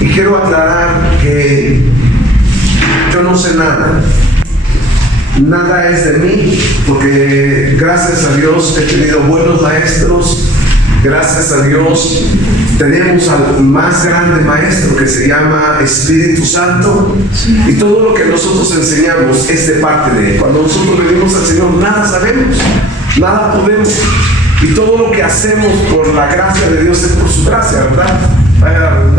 Y quiero aclarar que yo no sé nada. Nada es de mí, porque gracias a Dios he tenido buenos maestros. Gracias a Dios tenemos al más grande maestro que se llama Espíritu Santo, y todo lo que nosotros enseñamos es de parte de Él. Cuando nosotros venimos al Señor, nada sabemos, nada podemos, y todo lo que hacemos por la gracia de Dios es por su gracia, ¿verdad?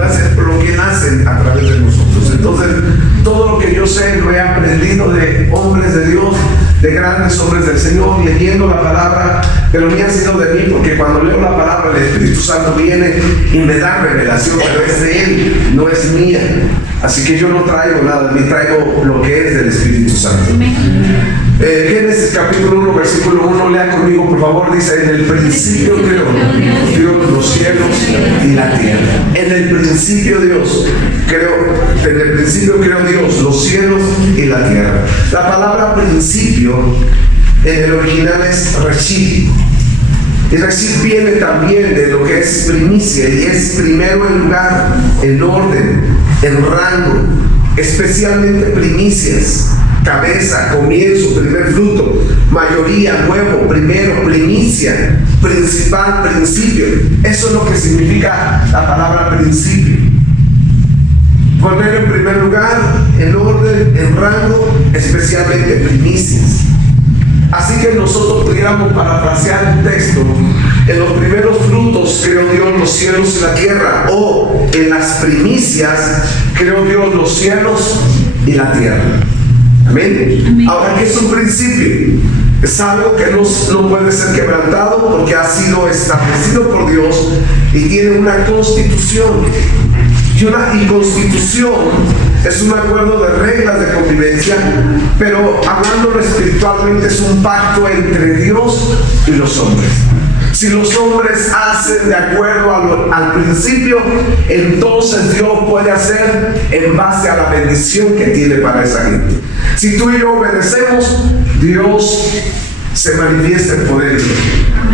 Es por lo que Él hace a través de nosotros. Entonces, todo lo que yo sé lo he aprendido de hombres de Dios, de grandes hombres del Señor, leyendo la palabra, pero ni ha sido de mí, porque cuando leo la palabra el Espíritu Santo viene y me da revelación, pero es de Él, no es mía. Así que yo no traigo nada, ni traigo lo que es del Espíritu Santo. Génesis capítulo 1, versículo 1, lea conmigo por favor. Dice: en el principio creó Dios los cielos y la tierra. En el principio Dios creó, en el principio creó Dios los cielos y la tierra. La palabra principio en el original es reshit. Y reshit viene también de lo que es primicia, y es primero en lugar, en orden, en rango, especialmente primicias, cabeza, comienzo, primer fruto, mayoría, nuevo, primero, primicia, principal, principio. Eso es lo que significa la palabra principio. Poner en primer lugar, en orden, en rango, especialmente primicias. Así que nosotros pudiéramos parafrasear el texto: en los primeros frutos creó Dios los cielos y la tierra, o en las primicias creó Dios los cielos y la tierra. Amén. Amén. Ahora, ¿qué es un principio? Es algo que no puede ser quebrantado, porque ha sido establecido por Dios y tiene una constitución. Y constitución es un acuerdo de reglas de convivencia, pero hablándolo espiritualmente es un pacto entre Dios y los hombres. Si los hombres hacen de acuerdo al principio, entonces Dios puede hacer en base a la bendición que tiene para esa gente. Si tú y yo obedecemos, Dios se manifiesta en poder.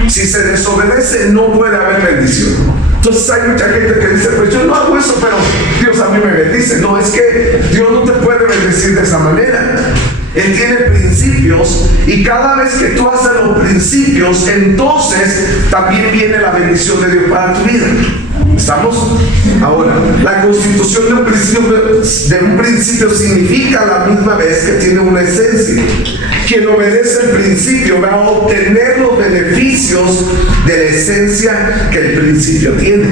Si se desobedece, no puede haber bendición. Entonces hay mucha gente que dice: pues yo no hago eso, pero Dios a mí me bendice. No, es que Dios no te puede bendecir de esa manera. Él tiene principios, y cada vez que tú haces los principios, entonces también viene la bendición de Dios para tu vida. ¿Estamos? Ahora, la constitución de un principio significa a la misma vez que tiene una esencia. Quien obedece el principio va a obtener los beneficios de la esencia que el principio tiene.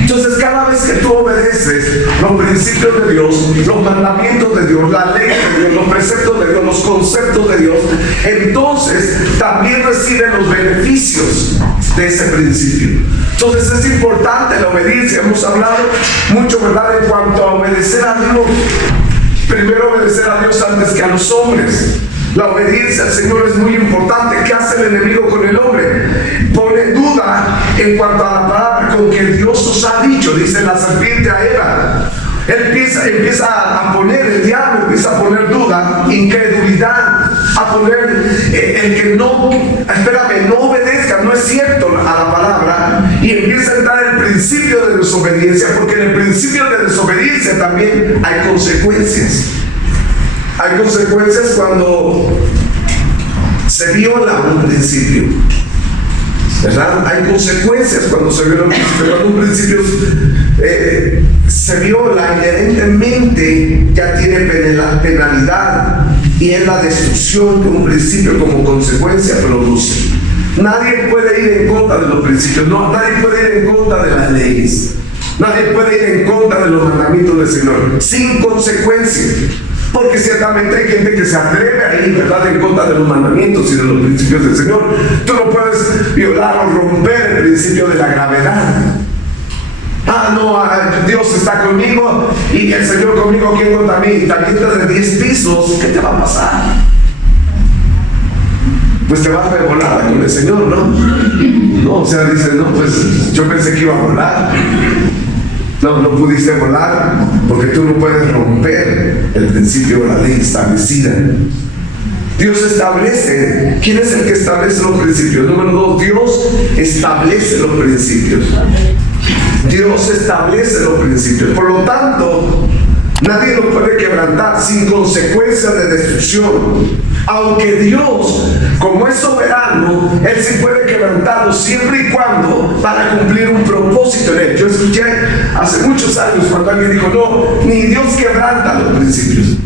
Entonces, cada vez que tú obedeces los principios de Dios, los mandamientos de Dios, la ley de Dios, los preceptos de Dios, los conceptos de Dios, entonces también recibes los beneficios de ese principio. Entonces es importante la obediencia. Hemos hablado mucho, ¿verdad?, en cuanto a obedecer a Dios. Primero obedecer a Dios antes que a los hombres. La obediencia al Señor es muy importante. ¿Qué hace el enemigo con el hombre? Pone duda en cuanto a la palabra con que Dios os ha dicho. Dice la serpiente a Eva. Él empieza a poner, el diablo empieza a poner duda, incredulidad, a poner el que no obedezca, no es cierto a la palabra, y empieza a entrar el principio de desobediencia, porque en el principio de desobediencia también hay consecuencias. Hay consecuencias cuando se viola un principio, ¿verdad? Hay consecuencias cuando se viola un principio. Cuando un principio se viola, inherentemente ya tiene penalidad, y es la destrucción que un principio como consecuencia produce. Nadie puede ir en contra de los principios, nadie puede ir en contra de las leyes, nadie puede ir en contra de los mandamientos del Señor sin consecuencias. Porque ciertamente hay gente que se atreve a ir, ¿verdad?, en contra de los mandamientos y de los principios del Señor. Tú no puedes violar o romper el principio de la gravedad. Dios está conmigo y el Señor conmigo, ¿quién contra mí? Y también de 10 pisos, ¿qué te va a pasar? Pues te vas de volada con el Señor, ¿no? No, o sea, dice, no, pues yo pensé que iba a volar. No pudiste volar porque tú no puedes romper el principio de la ley establecida. Dios establece. ¿Quién es el que establece los principios? Número 2, Dios establece los principios. Dios establece los principios. Por lo tanto, nadie los puede quebrantar sin consecuencias de destrucción. Aunque Dios, como es soberano, Él sí puede quebrantarlos siempre y cuando para cumplir un propósito en Él. Yo escuché hace muchos años cuando alguien dijo, no, ni Dios quebranta los principios.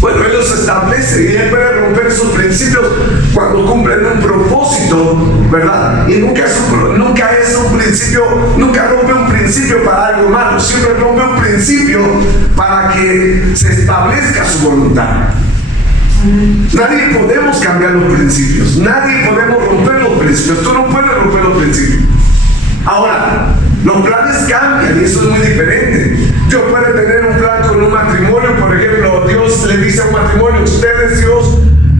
Bueno, Él los establece y Él puede romper esos principios cuando cumplen un propósito, ¿verdad? Y nunca es un principio, nunca rompe un principio para algo malo, siempre rompe un principio para que se establezca su voluntad. Nadie podemos cambiar los principios, nadie podemos romper los principios, tú no puedes romper los principios. Ahora, los planes cambian y eso es muy diferente. Dios puede tener un plan con un matrimonio, por ejemplo, Dios le dice a un matrimonio, ustedes, Dios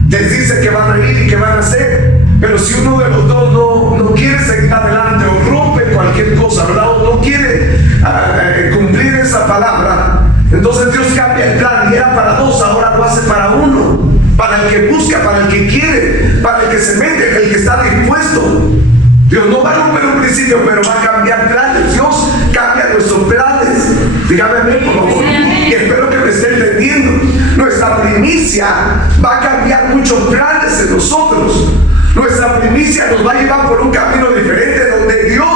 les dice que van a ir y que van a hacer, pero si uno de los dos no quiere seguir adelante o rompe cualquier cosa, ¿verdad? O no quiere cumplir esa palabra, entonces Dios cambia el plan y era para dos, ahora lo hace para uno, para el que busca, para el que quiere, para el que se mete, el que está dispuesto. Dios no va a romper un principio, pero va a cambiar planes. Dios cambia nuestros planes. Dígame amén, por favor. Y espero que me esté entendiendo. Nuestra primicia va a cambiar muchos planes en nosotros. Nuestra primicia nos va a llevar por un camino diferente, donde Dios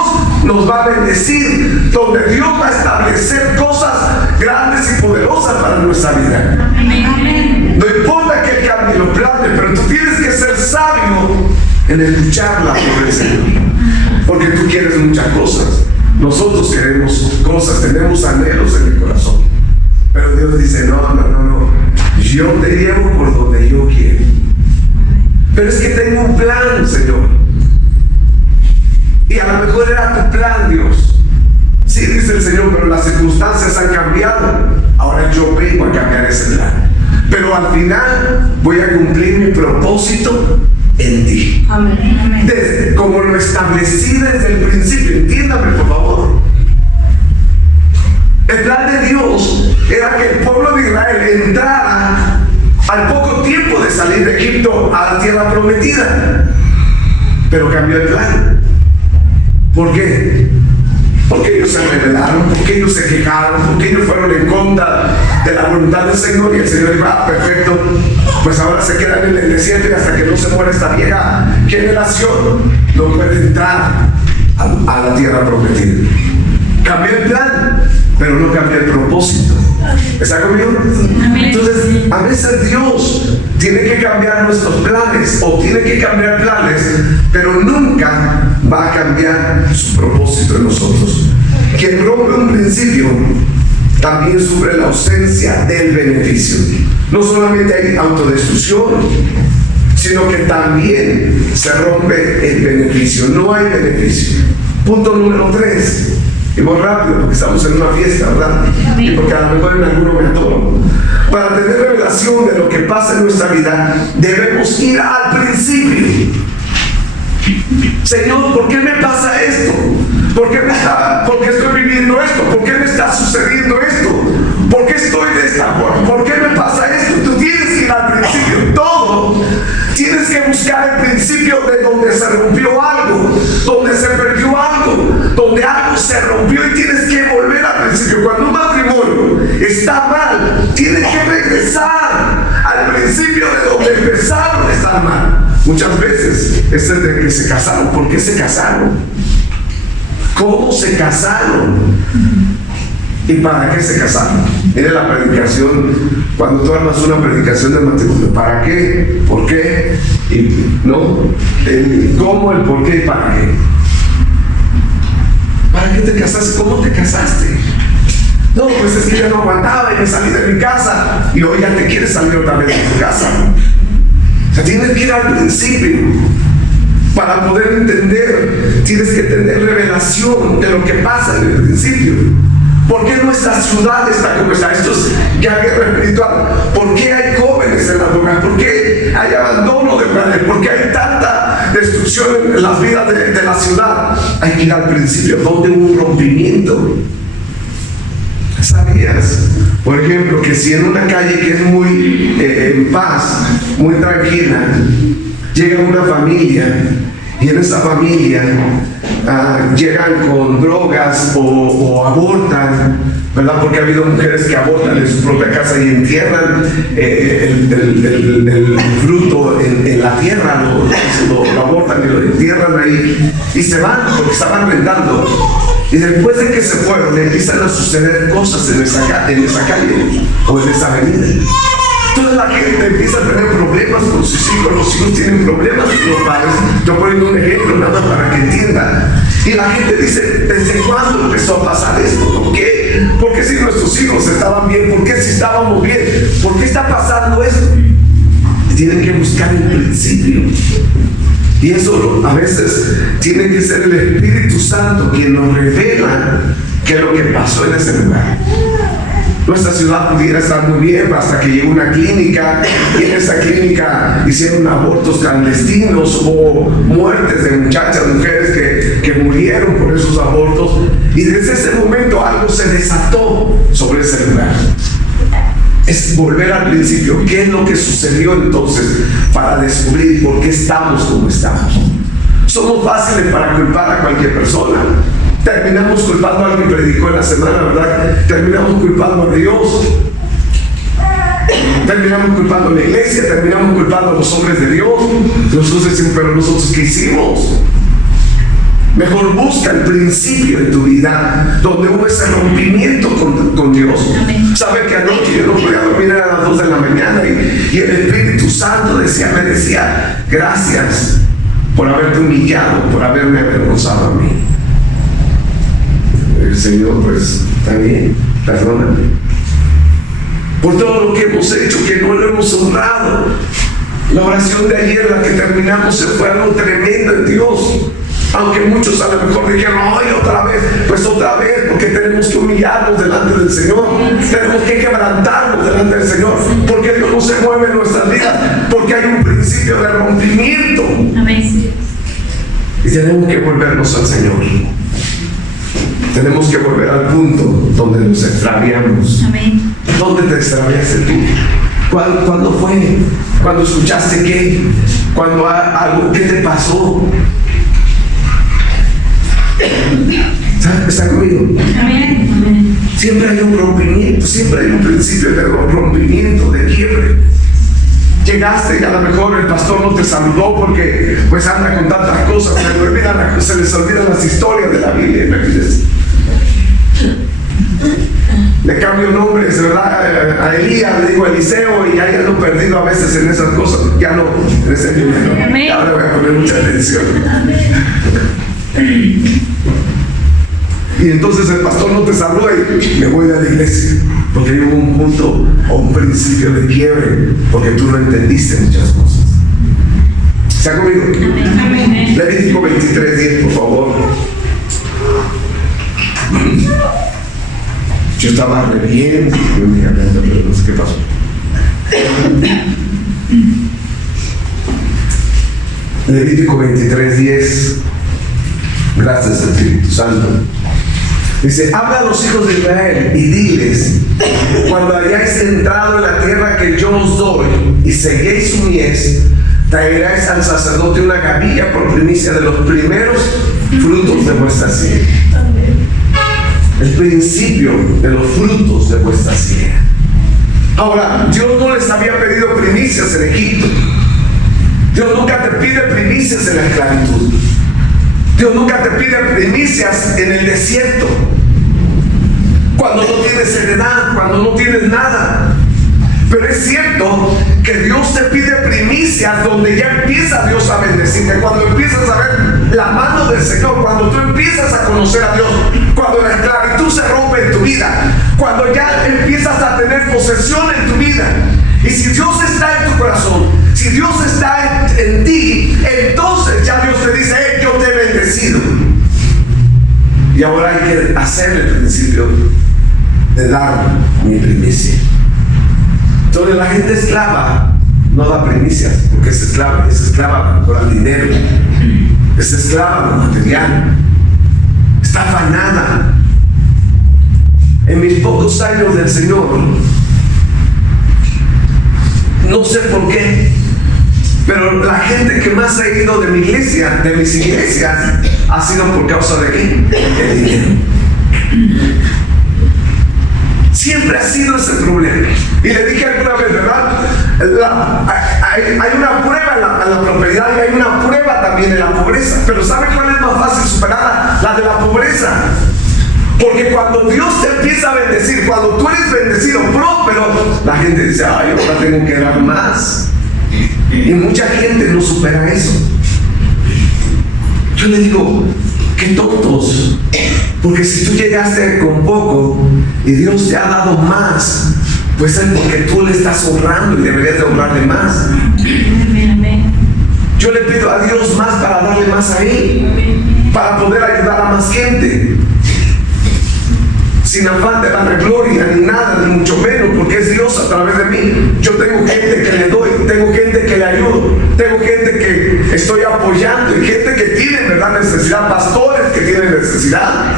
nos va a bendecir, donde Dios va a establecer cosas grandes y poderosas para nuestra vida. No importa que Él cambie los planes, pero tú tienes que ser sabio en escuchar la voz del Señor. Porque tú quieres muchas cosas. Nosotros queremos cosas, tenemos anhelos en el corazón. Pero Dios dice, no. Yo te llevo por donde yo quiero. Pero es que tengo un plan, Señor. Y a lo mejor era tu plan, Dios. Sí, dice el Señor, pero las circunstancias han cambiado. Ahora yo vengo a cambiar ese plan. Pero al final voy a cumplir mi propósito en ti. Amén. Como lo establecí desde el principio. Entiéndame, por favor. El plan de Dios era que el pueblo de Israel entrara al poco tiempo de salir de Egipto a la tierra prometida. Pero cambió el plan. ¿Por qué? Porque ellos se rebelaron, porque ellos se quejaron, porque ellos fueron en contra de la voluntad del Señor. Y el Señor dijo, perfecto, pues ahora se quedan en el desierto y hasta que no se muera esta vieja generación no puede entrar a la tierra prometida. Cambió el plan, pero no cambió el propósito. ¿Está conmigo? Entonces, a veces Dios tiene que cambiar nuestros planes o tiene que cambiar planes, pero nunca va a cambiar su propósito en nosotros. Quien rompe un principio también sufre la ausencia del beneficio. No solamente hay autodestrucción, sino que también se rompe el beneficio. No hay beneficio. Punto número 3. Y muy rápido, porque estamos en una fiesta, ¿verdad? Y porque a lo mejor en alguno me atoro. Para tener revelación de lo que pasa en nuestra vida, debemos ir al principio. Señor, ¿por qué me pasa esto? ¿Por qué estoy viviendo esto? ¿Por qué me está sucediendo esto? ¿Por qué estoy de esta forma? ¿Por qué me pasa esto? Tú tienes que ir al principio. Todo. Tienes que buscar el principio de donde se rompió algo, donde se perdió algo, donde algo se rompió y tienes que volver al principio. Cuando un matrimonio está mal, tienes que regresar al principio de donde empezaron a estar mal. Muchas veces es de que se casaron. ¿Por qué se casaron? ¿Cómo se casaron? ¿Y para qué se casaron? Mire la predicación, cuando tú armas una predicación de matrimonio, ¿para qué? ¿Por qué? Y no, el cómo, el por qué y para qué. ¿Para qué te casaste? ¿Cómo te casaste? No, pues es que ya no aguantaba y me salí de mi casa y hoy ya te quieres salir otra vez de tu casa. O sea, tienes que ir al principio. Para poder entender, tienes que tener revelación de lo que pasa en el principio. ¿Por qué nuestra ciudad está como está? Esto es ya guerra espiritual. ¿Por qué hay jóvenes en la droga? ¿Por qué hay abandono de padres? ¿Por qué hay tanta destrucción en las vidas de la ciudad? Hay que ir al principio, donde hubo un rompimiento. ¿Sabías, por ejemplo, que si en una calle que es muy en paz, muy tranquila, llega una familia y en esa familia llegan con drogas o abortan, ¿verdad? Porque ha habido mujeres que abortan en su propia casa y entierran el fruto en la tierra, lo abortan y lo entierran ahí y se van porque estaban rentando. Y después de que se fueron, empiezan a suceder cosas en esa calle o en esa avenida. Entonces la gente empieza a tener problemas con sus hijos, los hijos tienen problemas con los padres. Yo poniendo un ejemplo nada para que entiendan. Y la gente dice, ¿desde cuándo empezó a pasar esto? ¿Por qué? ¿Por qué si nuestros hijos estaban bien? ¿Por qué si estábamos bien? ¿Por qué está pasando esto? Tienen que buscar el principio. Y eso a veces tiene que ser el Espíritu Santo quien nos revela qué es lo que pasó en ese lugar. Nuestra ciudad pudiera estar muy bien hasta que llegó una clínica y en esa clínica hicieron abortos clandestinos o muertes de muchachas, mujeres que murieron por esos abortos, y desde ese momento algo se desató sobre ese lugar. Es volver al principio. ¿Qué es lo que sucedió entonces para descubrir por qué estamos como estamos? Somos fáciles para culpar a cualquier persona. Terminamos culpando a alguien que predicó en la semana, ¿verdad? Terminamos culpando a Dios. Terminamos culpando a la iglesia, terminamos culpando a los hombres de Dios. Nosotros decimos, pero nosotros ¿qué hicimos? Mejor busca el principio de tu vida, donde hubo ese rompimiento con Dios. Sabe que anoche yo no podía dormir a las 2 de la mañana y el Espíritu Santo me decía, gracias por haberte humillado, por haberme avergonzado a mí. El Señor, pues, está bien, perdóname. Por todo lo que hemos hecho, que no lo hemos honrado. La oración de ayer, la que terminamos, se fue algo tremendo en Dios. Aunque muchos a lo mejor dijeron, ¡ay, otra vez! Pues otra vez, porque tenemos que humillarnos delante del Señor. Tenemos que quebrantarnos delante del Señor. Porque Dios no se mueve en nuestras vidas. Porque hay un principio de rompimiento. Amén. Y tenemos que volvernos al Señor. Tenemos que volver al punto donde nos extraviamos. Amén. ¿Dónde te extraviaste tú? ¿Cuándo fue? ¿Cuándo escuchaste qué? ¿Cuándo algo? ¿Qué te pasó? ¿Está conmigo? Amén. Siempre hay un rompimiento, siempre hay un principio de rompimiento, de quiebre. Llegaste y a lo mejor el pastor no te saludó porque pues anda con tantas cosas, se les olvidan las historias de la Biblia, ¿me entiendes? Le cambio nombres, ¿verdad? A Elías le digo Eliseo y ya ando perdido a veces en esas cosas. Ya no, en ese nivel no. Ya le voy a poner mucha atención. Y entonces el pastor no te saludó y me voy a la iglesia. Porque hubo un punto o un principio de quiebre, porque tú no entendiste muchas cosas. ¿Está conmigo? Amén. Levítico 23:10, por favor. Yo estaba re bien, yo me dije, pero no sé qué pasó. Levítico 23:10. Gracias, Espíritu Santo. Dice, habla a los hijos de Israel y diles, cuando hayáis entrado en la tierra que yo os doy y seguéis su mies, traeráis al sacerdote una gavilla por primicia de los primeros frutos de vuestra siega. El principio de los frutos de vuestra siega. Ahora, Dios no les había pedido primicias en Egipto. Dios nunca te pide primicias en la esclavitud. Dios nunca te pide primicias en el desierto. Cuando no tienes heredad, cuando no tienes nada. Pero es cierto que Dios te pide primicias donde ya empieza Dios a bendecirte. Cuando empiezas a ver la mano del Señor, cuando tú empiezas a conocer a Dios, cuando la esclavitud se rompe en tu vida, cuando ya empiezas a tener posesión en tu vida. Y si Dios está en tu corazón, si Dios está en ti, entonces ya Dios te dice, yo te he bendecido. Y ahora hay que hacer el principio de dar mi primicia. Entonces la gente esclava no da primicias, porque es esclava por el dinero, es esclava por material, está afanada. En mis pocos años del Señor, no sé por qué, pero la gente que más ha ido de mi iglesia, de mis iglesias, ha sido por causa de ¿qué? El dinero. Siempre ha sido ese problema. Y le dije alguna vez, ¿verdad? Hay una prueba en la prosperidad y hay una prueba también en la pobreza. Pero ¿sabe cuál es más fácil superarla? La de la pobreza. Porque cuando Dios te empieza a bendecir, cuando tú eres bendecido, próspero, la gente dice, ay, ahora tengo que dar más. Y mucha gente no supera eso. Yo le digo, qué tontos. Porque si tú llegaste con poco y Dios te ha dado más, pues es porque tú le estás honrando y deberías de honrarle más. Yo le pido a Dios más para darle más a Él, para poder ayudar a más gente. Sin afán de vanagloria ni nada, ni mucho menos, porque es Dios a través de mí. Yo tengo gente que le doy, tengo gente que le ayudo, tengo gente que estoy apoyando y gente que tiene, ¿verdad?, necesidad, pastores que tienen necesidad.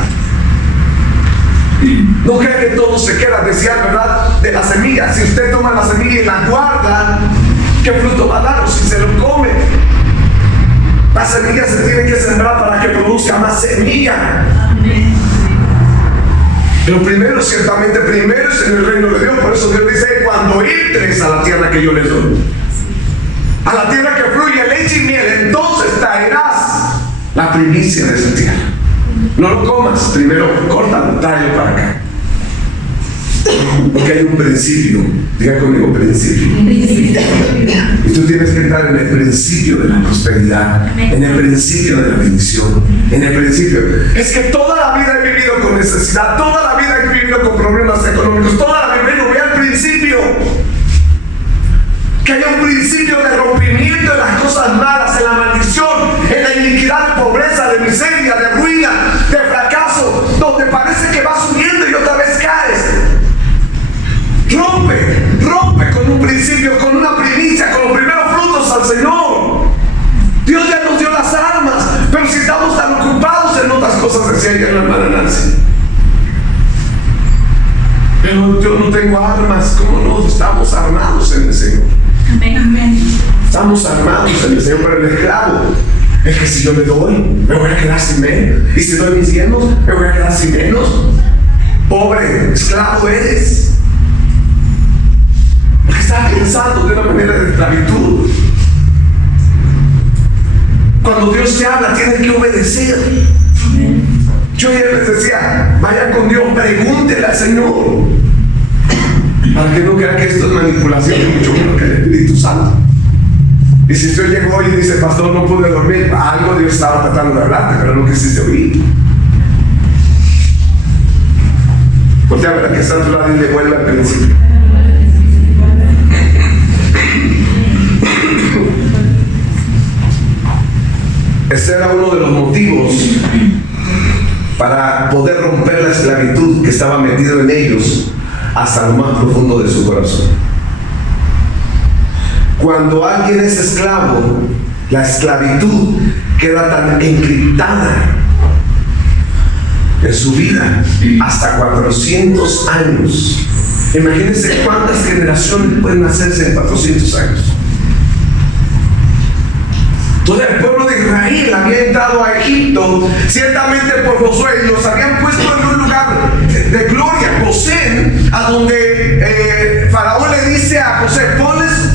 No crea que todo se queda, decía, ¿verdad?, de la semilla. Si usted toma la semilla y la guarda, ¿qué fruto va a dar? O si se lo come. La semilla se tiene que sembrar para que produzca más semilla. Amén. Pero primero, ciertamente, primero es en el reino de Dios. Por eso Dios dice, cuando entres a la tierra que yo les doy, a la tierra que fluye leche y miel, entonces traerás la primicia de esa tierra. No lo comas, primero córtalo, tráelo para acá. Porque hay un principio. Diga conmigo, principio. Y tú tienes que entrar en el principio de la prosperidad, en el principio de la bendición, en el principio. Es que toda la vida he vivido con necesidad, toda la vida he vivido con problemas económicos, toda la vida. Bueno, ve al principio. Que haya un principio de rompimiento de las cosas malas, en la maldición, en la iniquidad, de pobreza, de miseria, de ruina, de fracaso, donde parece que vas subiendo y otra vez caes. Rompe con un principio, con una primicia, con los primeros frutos al Señor. Dios ya nos dio las armas, pero si estamos tan ocupados en otras cosas, decía ayer la hermana Nancy. Pero yo no tengo armas. ¿Cómo no? Estamos armados en el Señor. Amén. Estamos armados en el Señor, pero el esclavo es que si yo le doy, me voy a quedar sin menos. Y si doy mis bienes, me voy a quedar sin menos. Pobre esclavo eres. Porque estás pensando de una manera de esclavitud. Cuando Dios te habla, tienes que obedecer. Yo ayer les decía, vaya con Dios, pregúntele al Señor. Para que no crea que esto es manipulación, mucho menos que el Espíritu Santo. Y si usted llegó y dice, pastor, no pude dormir, algo Dios estaba tratando de hablarte, pero no quisiste oír. Porque a ver, que está a tu lado y le vuelve al principio. Ese era uno de los motivos para poder romper la esclavitud que estaba metido en ellos hasta lo más profundo de su corazón. Cuando alguien es esclavo, la esclavitud queda tan encriptada en su vida hasta 400 años. Imagínense cuántas generaciones pueden hacerse en 400 años. Entonces el pueblo de Israel había entrado a Egipto ciertamente por Josué y los habían puesto en un lugar de gloria, Gosén, a donde Faraón le dice a José,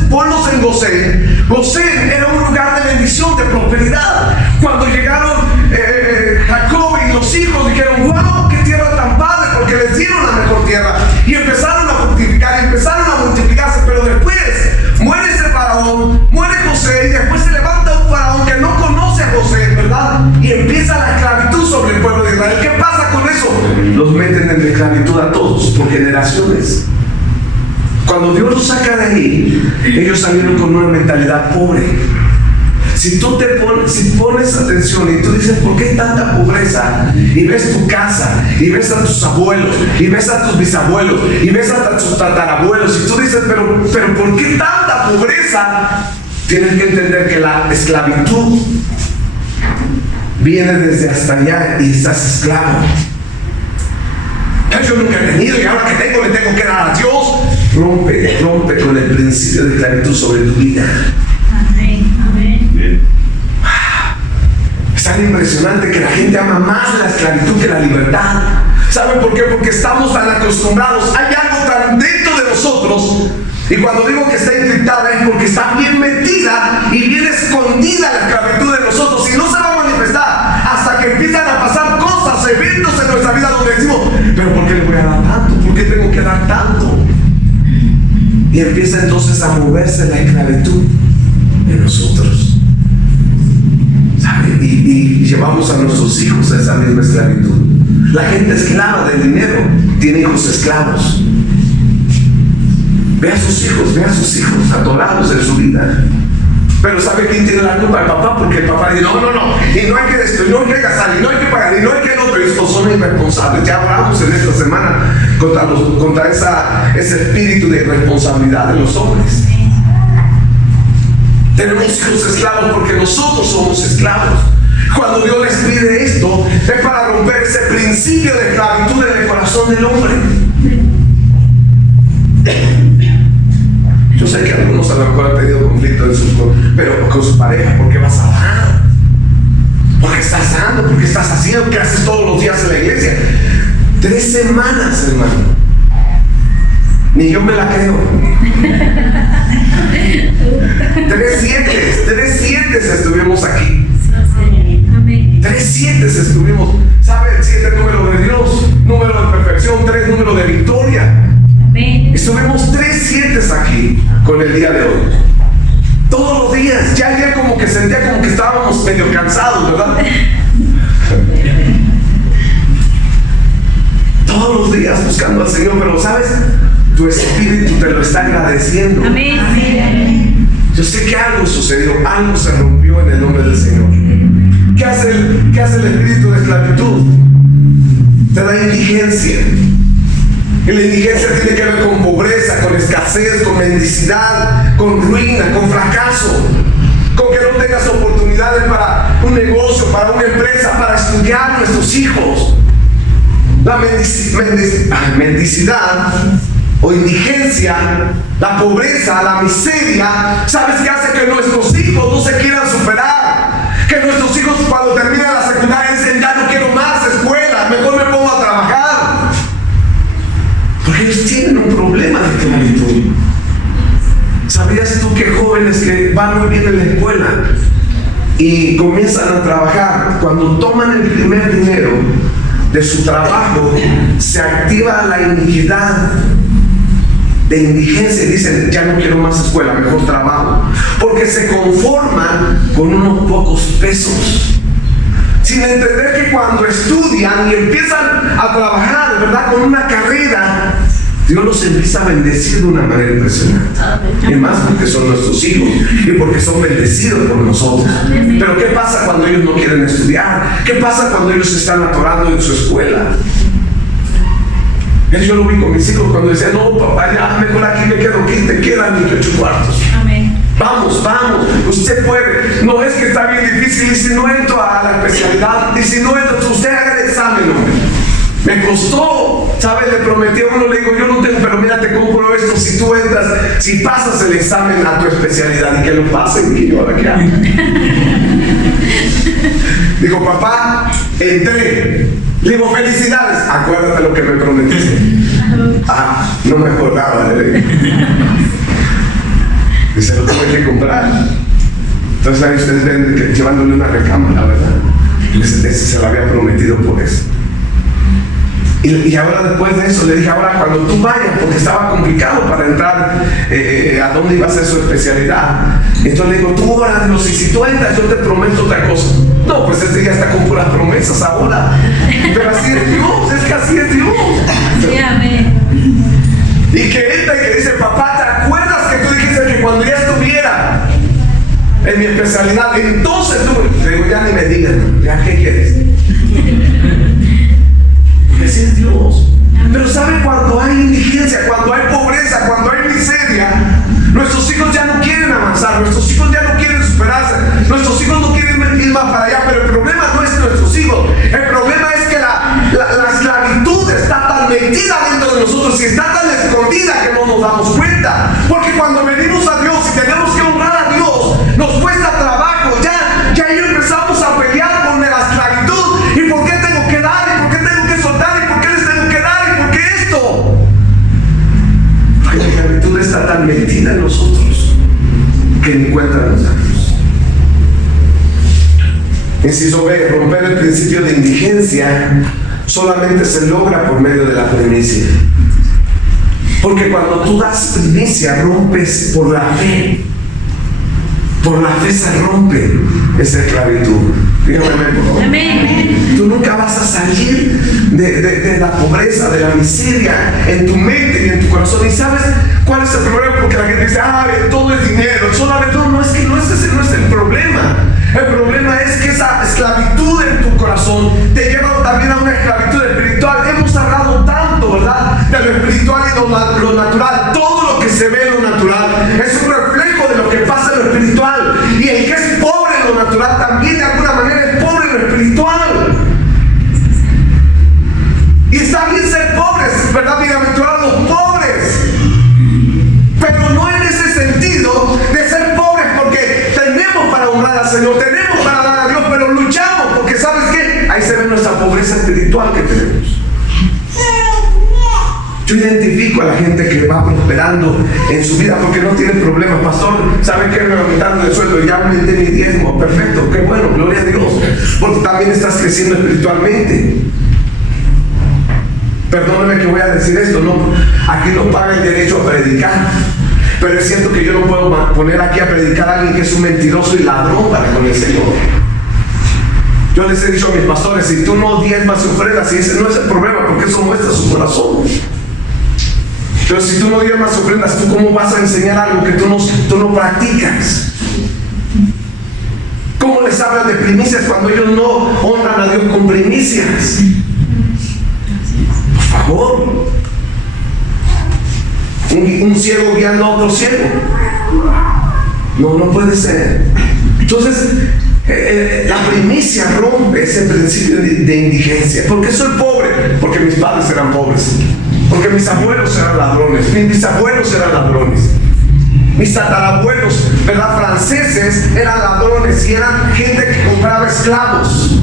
ponlos en Gosén. Gosén era un lugar de bendición, de prosperidad. Cuando llegaron Jacob y los hijos dijeron, wow, qué tierra tan padre, porque les dieron la mejor tierra y empezaron a fructificar, empezaron a multiplicarse. Pero después muere ese Faraón, muere José y después se levanta un Faraón que no conoce a José, ¿verdad? Y empieza la esclavitud sobre el pueblo de Israel. ¿Qué pasa con eso? Los meten en la esclavitud a todos por generaciones. Cuando Dios los saca de ahí, ellos salieron con una mentalidad pobre. Si pones atención y tú dices, ¿por qué hay tanta pobreza? Y ves tu casa, y ves a tus abuelos, y ves a tus bisabuelos, y ves a tus tatarabuelos, y tú dices, pero ¿por qué tanta pobreza? Tienes que entender que la esclavitud viene desde hasta allá y estás esclavo. Yo nunca he tenido y ahora que tengo le tengo que dar a Dios. Rompe con el principio de esclavitud sobre tu vida. Amén. Amén. Están impresionante que la gente ama más la esclavitud que la libertad. ¿Saben por qué? Porque estamos tan acostumbrados. Hay algo tan dentro de nosotros. Y cuando digo que está encriptada es porque está bien metida y bien escondida la esclavitud de nosotros. Y no se va a manifestar hasta que empiezan a pasar cosas, eventos en nuestra vida donde decimos, pero ¿por qué le voy a dar tanto? ¿Por qué tengo que dar tanto? Y empieza entonces a moverse la esclavitud en nosotros. ¿Sabe? Y llevamos a nuestros hijos a esa misma esclavitud. La gente esclava del dinero tiene hijos esclavos. Ve a sus hijos atorados en su vida. Pero ¿sabe quién tiene la culpa? El papá, porque el papá dice, no, y no hay que esto, y no hay que gastar, y no hay que pagar, y no hay que el otro, y estos son irresponsables. Ya hablamos en esta semana contra ese espíritu de irresponsabilidad de los hombres. Tenemos hijos esclavos porque nosotros somos esclavos. Cuando Dios les pide esto, es para romper ese principio de esclavitud en el corazón del hombre. Yo sé que algunos a lo mejor han tenido conflicto pero con su pareja. ¿Por qué vas a dar? ¿Por qué estás dando? ¿Por qué estás haciendo? ¿Qué haces todos los días en la iglesia? 3 semanas, hermano. Ni yo me la creo. 3 siete estuvimos aquí. 3 siete estuvimos. ¿Sabe? El 7 número de Dios, número de perfección, 3 número de victoria. Estuvimos 3 siete aquí con el día de hoy. Todos los días. Ya ayer como que sentía como que estábamos medio cansados, ¿verdad? Todos los días buscando al Señor, pero ¿sabes? Tu espíritu te lo está agradeciendo. Amén. Yo sé que algo sucedió, algo se rompió en el nombre del Señor. ¿Qué hace el espíritu de esclavitud? Te da indigencia. Y la indigencia tiene que ver con pobreza, con escasez, con mendicidad, con ruina, con fracaso, con que no tengas oportunidades para un negocio, para una empresa, para estudiar nuestros hijos. La mendicidad o indigencia, la pobreza, la miseria, ¿sabes qué hace? Que nuestros hijos no se quieran superar. Que nuestros hijos cuando terminan la secundaria dicen, ya no quiero más escuela, mejor me pongo a trabajar. Porque ellos tienen un problema de esclavitud. ¿Sabías tú que jóvenes que van muy bien en la escuela y comienzan a trabajar, cuando toman el primer dinero de su trabajo, se activa la iniquidad de indigencia y dicen, ya no quiero más escuela, mejor trabajo? Porque se conforman con unos pocos pesos, sin entender que cuando estudian y empiezan a trabajar, ¿verdad?, con una carrera, Dios los empieza a bendecir de una manera impresionante. Y más porque son nuestros hijos y porque son bendecidos por nosotros. Pero ¿qué pasa cuando ellos no quieren estudiar? ¿Qué pasa cuando ellos se están atorando en su escuela? Yo lo vi con mis hijos cuando decían, no papá, ya mejor aquí me quedo, aquí te quedan 28 cuartos. Amén. Vamos, usted puede. No es que está bien difícil, y si no entro a la especialidad, y si no entro, usted haga el examen, hombre. Me costó, ¿sabes? Le prometí a uno, le digo, yo no tengo, pero mira, te compro esto, si tú entras, si pasas el examen a tu especialidad, y que lo pasen, y yo ahora qué hago. Digo, papá, entré. Le digo, felicidades, acuérdate lo que me prometiste. No me acordaba, le digo. Y se lo tuve que comprar. Entonces ahí ustedes ven que llevándole una recámara, ¿verdad? Ese se lo había prometido por eso. Y ahora después de eso le dije, ahora cuando tú vayas, porque estaba complicado para entrar a dónde iba a ser su especialidad. Entonces le digo, tú ahora, y si tú entras, yo te prometo otra cosa. No, pues este ya está con puras promesas ahora. Pero así es Dios, es que así es Dios. Sí, amén. Y que entra y que dice, papá, ¿te acuerdas que tú dijiste que cuando ya estuviera en mi especialidad, entonces tú? Le digo, ya ni me digas, ¿ya qué quieres? Ese es Dios. Pero ¿sabe? Cuando hay indigencia, cuando hay pobreza, cuando hay miseria, nuestros hijos ya no quieren avanzar, nuestros hijos ya no quieren superarse, nuestros hijos no quieren ir más para allá. Pero el problema no es nuestros hijos, el problema es que la esclavitud está tan metida dentro de nosotros y está tan escondida que no nos damos cuenta. Porque cuando venimos a Dios y tenemos que honrar a Dios, nos cuesta trabajo, ya empezamos a pelear con la esclavitud Inciso B, romper el principio de indigencia solamente se logra por medio de la primicia. Porque cuando tú das primicia, rompes por la fe. Por la fe se rompe esa esclavitud. Dígame amén, por favor. Amén. Tú nunca vas a salir de la pobreza, de la miseria en tu mente y en tu corazón. ¿Y sabes cuál es el problema? Porque la gente dice, todo es dinero. Solamente no, ese no es el problema. El problema es que esa esclavitud en tu corazón te lleva también a una esclavitud espiritual. Hemos hablado tanto, ¿verdad?, de lo espiritual y lo natural. Todo lo que se ve en lo natural es un reflejo de lo que pasa en lo espiritual. Y el que es pobre en lo natural también de alguna manera es pobre en lo espiritual. Y está bien ser pobres, ¿verdad? Bienaventurados los pobres. Pero no en ese sentido de ser pobres porque tenemos para honrar al Señor, tenemos para dar a Dios, pero luchamos porque ¿sabes qué? Ahí se ve nuestra pobreza espiritual que tenemos. Yo identifico a la gente que va prosperando en su vida porque no tiene problemas. Pastor, ¿saben qué? Me aumentaron el sueldo, ya aumenté mi diezmo. Perfecto, qué bueno, gloria a Dios. Porque también estás creciendo espiritualmente. Perdóname que voy a decir esto, no, aquí no paga el derecho a predicar. Pero es cierto que yo no puedo poner aquí a predicar a alguien que es un mentiroso y ladrón para con el Señor. Yo les he dicho a mis pastores, si tú no diezmas y ofrendas, y ese no es el problema, porque eso muestra su corazón. Pero si tú no diezmas y ofrendas, ¿tú cómo vas a enseñar algo que tú no practicas? ¿Cómo les hablan de primicias cuando ellos no honran a Dios con primicias? Por favor. Un ciego guiando a otro ciego. No puede ser. Entonces, la primicia rompe ese principio de indigencia. ¿Por qué soy pobre? Porque mis padres eran pobres. Porque mis abuelos eran ladrones. Mis bisabuelos eran ladrones. Mis tatarabuelos, ¿verdad?, franceses, eran ladrones y eran gente que compraba esclavos.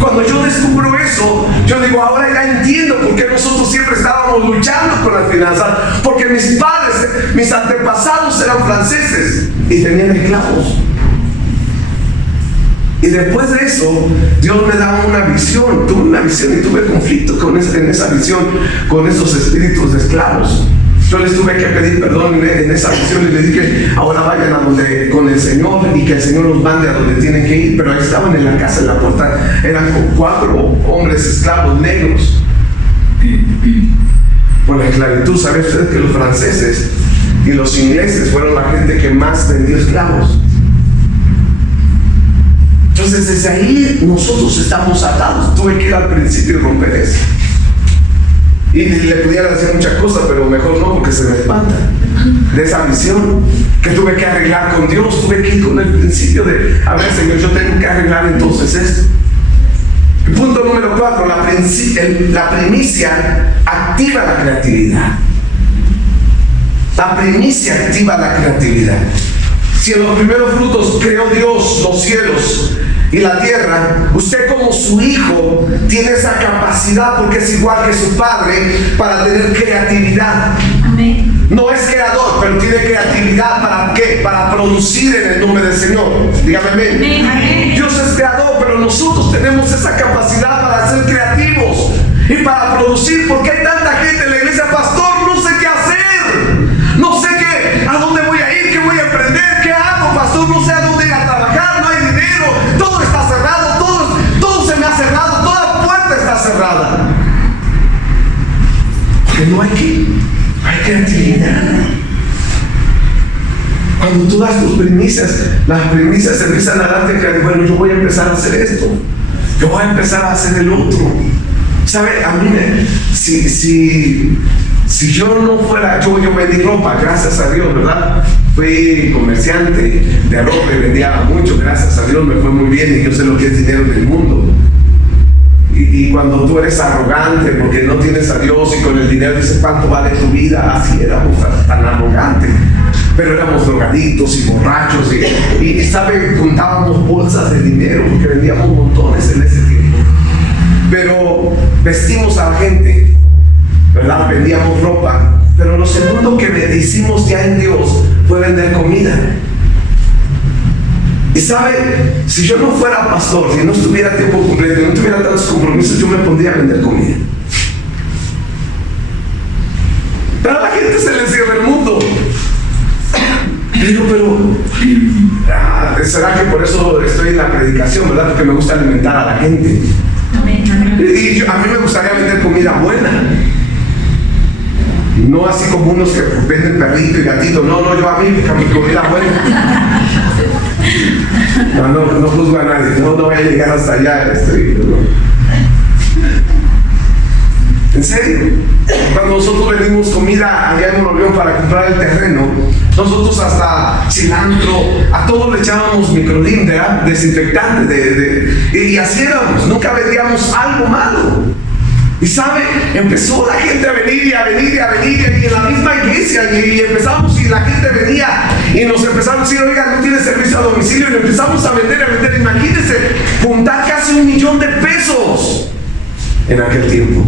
Cuando yo descubro eso, yo digo, ahora ya entiendo por qué nosotros siempre estábamos luchando con las finanzas. Porque mis padres, mis antepasados eran franceses y tenían esclavos. Y después de eso, Dios me da una visión. Tuve una visión y tuve conflicto en esa visión con esos espíritus de esclavos. Yo les tuve que pedir perdón en esa visión y les dije, ahora vayan a donde con el Señor y que el Señor los mande a donde tienen que ir. Pero ahí estaban en la casa, en la puerta, eran 4 hombres esclavos negros. Por la esclavitud, ¿saben ustedes que los franceses y los ingleses fueron la gente que más vendió esclavos? Entonces desde ahí nosotros estamos atados. Tuve que ir al principio y romper eso. Y le pudiera decir muchas cosas, pero mejor no, porque se me espanta de esa visión que tuve que arreglar con Dios. Tuve que ir con el principio de, a ver, Señor, yo tengo que arreglar entonces esto. Y punto número 4, la primicia activa la creatividad. La primicia activa la creatividad. Si en los primeros frutos creó Dios los cielos y la tierra, usted como su hijo tiene esa capacidad, porque es igual que su padre, para tener creatividad. Amén. No es creador, pero tiene creatividad. ¿Para qué? Para producir en el nombre del Señor. Dígame amén. Amén. Dios es creador, pero nosotros tenemos esa capacidad para ser creativos y para producir. Porque hay tanta gente en la iglesia, pastor, no sé qué hacer, no sé a dónde voy a ir, qué voy a emprender, qué hago, pastor, no sé a dónde ir a trabajar, no hay dinero, todo está cerrado, todo se me ha cerrado, toda puerta está cerrada. Porque no hay creatividad. Cuando tú das tus primicias, las primicias empiezan a darte creatividad. Bueno, yo voy a empezar a hacer esto, yo voy a empezar a hacer el otro. ¿Sabe? A mí, si yo no fuera, yo vendí ropa, gracias a Dios, ¿verdad? Fui comerciante de ropa y vendía mucho, gracias a Dios, me fue muy bien y yo sé lo que es dinero del mundo. Y cuando tú eres arrogante porque no tienes a Dios y con el dinero dices cuánto vale tu vida, así éramos tan arrogantes. Pero éramos drogadictos y borrachos y ¿saben? Juntábamos bolsas de dinero porque vendíamos montones en ese tiempo. Pero vestimos a la gente, ¿verdad? Vendíamos ropa, pero lo segundo que hicimos ya en Dios fue vender comida. Y sabe, si yo no fuera pastor, si no estuviera a tiempo completo, no tuviera tantos compromisos, yo me pondría a vender comida. Pero a la gente se le cierra el mundo. Y digo, ¿será que por eso estoy en la predicación, verdad? Porque me gusta alimentar a la gente. Y a mí me gustaría vender comida buena. No así como unos que venden perrito y gatito. No, yo a mí, comida buena. No juzgo a nadie. No voy a llegar hasta allá. En serio, cuando nosotros vendimos comida allá en Nuevo León para comprar el terreno, nosotros hasta cilantro, a todos le echábamos microdín, ¿verdad? Desinfectante, y así éramos, nunca vendíamos algo malo. Y sabe, empezó la gente a venir y en la misma iglesia, y empezamos, y la gente venía y nos empezaron a decir, oiga, no tiene servicio a domicilio, y empezamos a vender. Imagínense, juntar casi $1,000,000 pesos en aquel tiempo.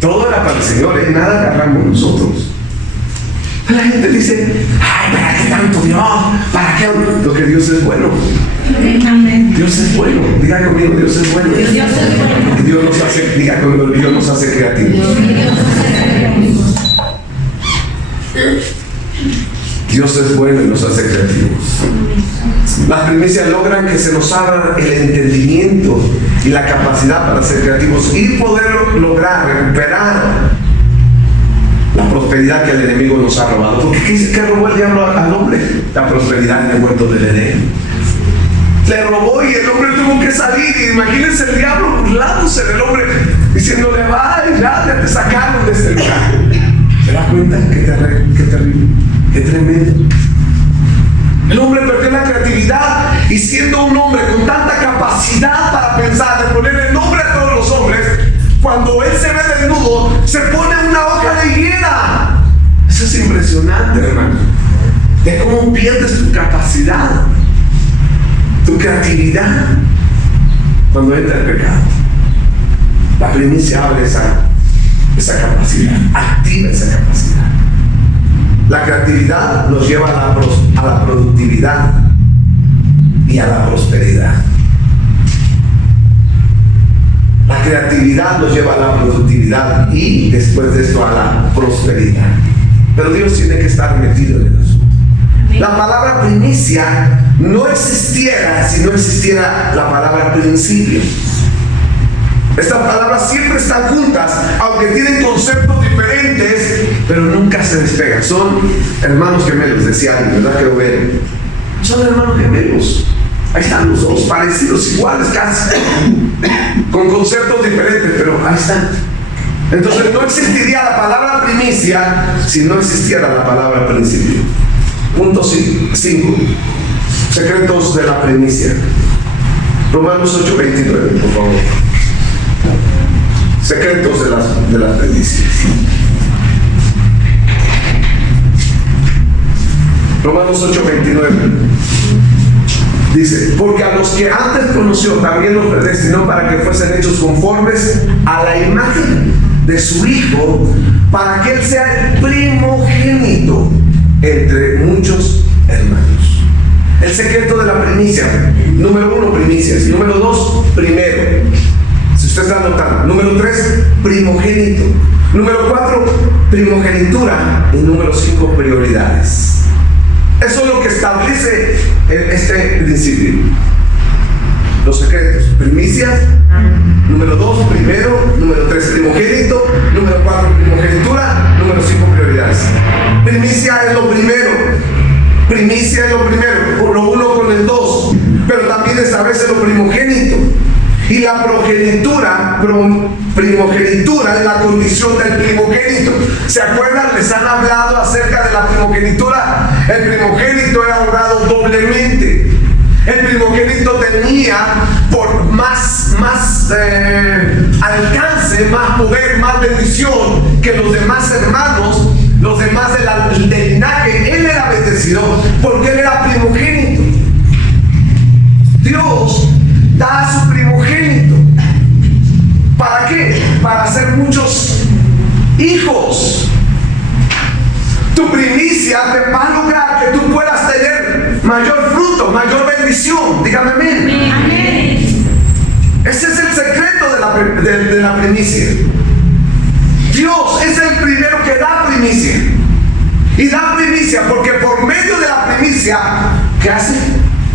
Todo era para el Señor, nada agarramos nosotros. La gente dice, ay, ¿para qué tanto Dios? ¿Para qué? Lo que Dios es bueno. Dios es bueno. Diga conmigo, Dios es bueno. Dios nos hace, diga conmigo, Dios nos hace creativos. Dios es bueno y nos hace creativos. Las primicias logran que se nos abra el entendimiento y la capacidad para ser creativos y poder lograr recuperar la prosperidad que el enemigo nos ha robado. Porque ¿qué robó el diablo al hombre? La prosperidad en el huerto del Edén. Le robó y el hombre tuvo que salir. Y imagínense el diablo burlándose del hombre, diciéndole, vaya, ya te sacaron de este lugar. ¿Se da cuenta? Qué terrible, qué tremendo. El hombre perdió la creatividad, y siendo un hombre con tanta capacidad para pensar, de poner el nombre a todos los hombres, cuando él se ve desnudo, se pone una hoja de higuera. Eso es impresionante, hermano. De cómo pierdes tu capacidad, tu creatividad, cuando entra el pecado. La primicia abre esa capacidad, activa esa capacidad. La creatividad nos lleva a la productividad y a la prosperidad. La creatividad nos lleva a la productividad y después de esto a la prosperidad. Pero Dios tiene que estar metido en el asunto. La palabra primicia no existiera si no existiera la palabra principio. Estas palabras siempre están juntas, aunque tienen conceptos diferentes, pero nunca se despegan. Son hermanos gemelos, decía alguien, ¿verdad? Que lo ven. Son hermanos gemelos. Ahí están los dos, parecidos, iguales casi, con conceptos diferentes, pero ahí están. Entonces no existiría la palabra primicia si no existiera la palabra principio. Punto 5. Secretos de la primicia. Romanos 8:29, por favor. Secretos de las primicias. Romanos 8:29 dice, porque a los que antes conoció también los predestinó para que fuesen hechos conformes a la imagen de su Hijo, para que Él sea el primogénito entre muchos hermanos. El secreto de la primicia. Número 1, primicias. Número 2, primero. Si usted está anotando. Número 3, primogénito. Número 4, primogenitura. Y número 5, prioridades. Eso es lo que establece este principio. Los secretos. Primicias. Número 2, primero. Número 3, primogénito. Número 4, primogenitura. Número 5, prioridades. Primicia es lo primero. Primicia es lo primero. Por lo uno con el 2. Pero también establece lo primogénito. Y la primogenitura es la condición del primogénito. ¿Se acuerdan? Les han hablado acerca de la primogenitura. El primogénito era honrado doblemente. El primogénito tenía por más alcance, más poder, más bendición que los demás hermanos, los demás del linaje. Él era bendecido porque él era primogénito. Dios da a su primogénito. ¿Para qué? Para hacer muchos hijos. Tu primicia te va a lograr que tú puedas tener mayor fruto, mayor bendición. Dígame amén. Amén. Ese es el secreto de la primicia. Dios es el primero que da primicia. Y da primicia porque por medio de la primicia, ¿qué hace?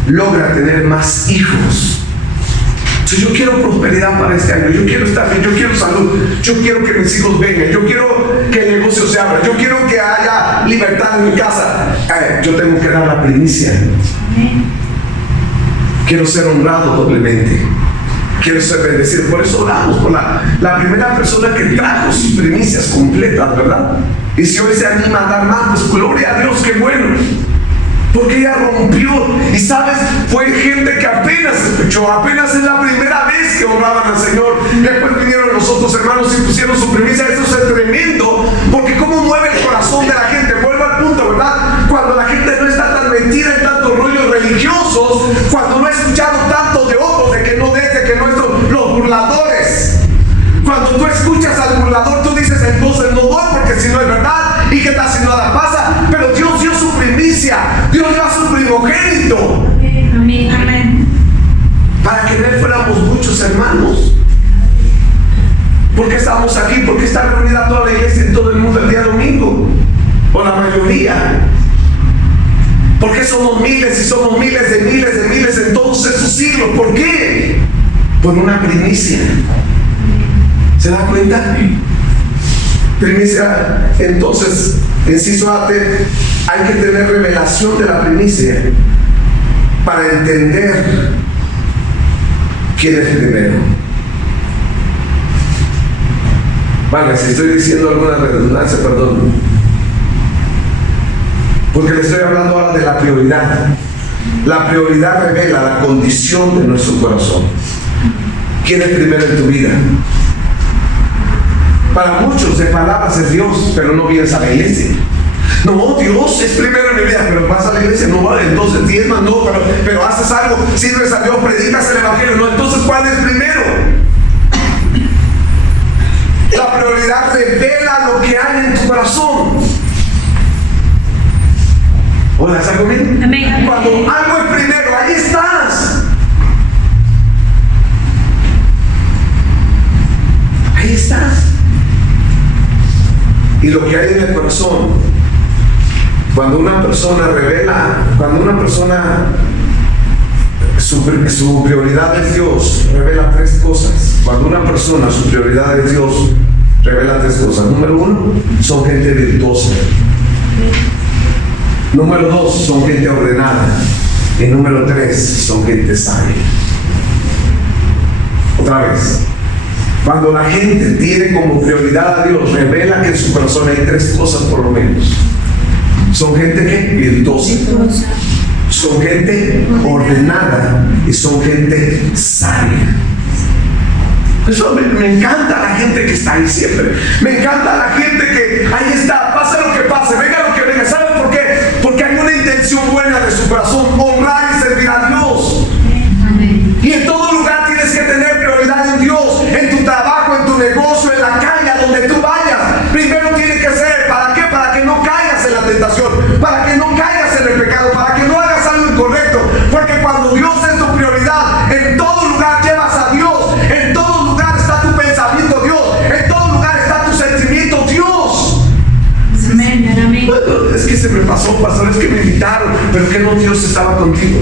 Logra tener más hijos. Si yo quiero prosperidad para este año, yo quiero estar bien, yo quiero salud, yo quiero que mis hijos vengan, yo quiero que el negocio se abra, yo quiero que haya libertad en mi casa, yo tengo que dar la primicia. Quiero ser honrado doblemente, quiero ser bendecido. Por eso oramos por la primera persona que trajo sus primicias completas, ¿verdad? Y si hoy se anima a dar más, pues gloria a Dios, qué bueno. Porque ella rompió, y sabes, fue gente que apenas escuchó, apenas es la primera vez que honraban al Señor. Después vinieron los otros hermanos y pusieron su primicia. Eso es tremendo, porque cómo mueve el corazón de la gente. Vuelvo al punto, ¿verdad? Cuando la gente no está tan metida en tantos rollos religiosos, cuando no ha escuchado tanto de otros, de que no los burladores. Cuando tú escuchas al burlador, tú dices, entonces no doy, porque si no es verdad, y qué tal si nada pasa. Pero Dios dio su primicia, Dios dio a su primogénito. Amén. Amén. Para que en él fuéramos muchos hermanos. ¿Por qué estamos aquí? ¿Por qué está reunida toda la iglesia en todo el mundo el día domingo? O la mayoría. ¿Por qué somos miles y somos miles de miles de miles en todos esos siglos? ¿Por qué? Por una primicia. ¿Se da cuenta? Primicia. Entonces, inciso A, hay que tener revelación de la primicia para entender quién es primero. Vale, si estoy diciendo alguna redundancia, perdón, porque le estoy hablando ahora de la prioridad. La prioridad revela la condición de nuestro corazón. ¿Quién es primero en tu vida? Para muchos de palabras es Dios, pero no vienes a la iglesia. No, Dios es primero en mi vida, pero vas a la iglesia, no vale, entonces diezmas, no, pero haces algo, sirves a Dios, predicas el evangelio, no, entonces ¿cuál es primero? La prioridad revela lo que hay en tu corazón. Hola, ¿estás conmigo? Amén. Cuando algo es primero, ahí estás. Ahí estás. Y lo que hay en el corazón, cuando una persona revela, cuando una persona su prioridad es Dios, revela tres cosas. Cuando una persona su prioridad es Dios, revela tres cosas. Número uno, son gente virtuosa. Número dos, son gente ordenada. Y número tres, son gente sabia. Otra vez. Cuando la gente tiene como prioridad a Dios, revela que en su corazón hay tres cosas por lo menos. Son gente que virtuosa, son gente ordenada y son gente sabia. Eso me encanta la gente que está ahí siempre. Me encanta la gente que ahí está, pase lo que pase, venga lo que venga. ¿Saben por qué? Porque hay una intención buena de su corazón, honrar y servir a Dios. Y en todo lugar tienes que tener prioridad en Dios, en tu trabajo, en tu negocio, en la calle, donde tú vayas. Primero tiene que ser, ¿para qué? Para que no caigas en la tentación, para que no caigas en el pecado, para que no hagas algo incorrecto. Porque cuando Dios es tu prioridad, en todo lugar llevas a Dios, en todo lugar está tu pensamiento Dios, en todo lugar está tu sentimiento Dios. Amén. Bueno, es que se me pasó, pastor, es que me invitaron, pero que no Dios estaba contigo.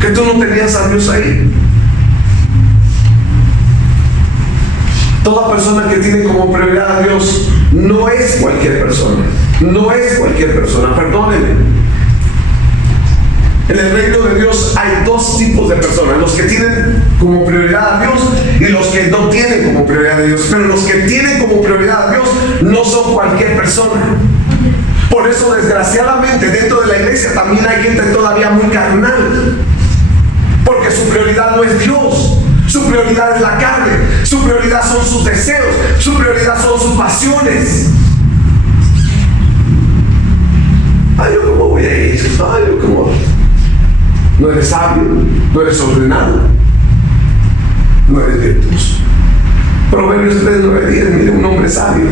Que tú no tenías a Dios ahí. Toda persona que tiene como prioridad a Dios no es cualquier persona. No es cualquier persona, perdónenme. En el reino de Dios hay dos tipos de personas: los que tienen como prioridad a Dios y los que no tienen como prioridad a Dios. Pero los que tienen como prioridad a Dios no son cualquier persona. Por eso, desgraciadamente, dentro de la iglesia también hay gente todavía muy carnal. Porque su prioridad no es Dios, su prioridad es la carne, su prioridad son sus deseos, su prioridad son sus pasiones. Ay, yo cómo voy a ir, ay, yo cómo. No eres sabio, no eres ordenado, no eres virtuoso. Proverbios 3:9-10, mire, un hombre sabio.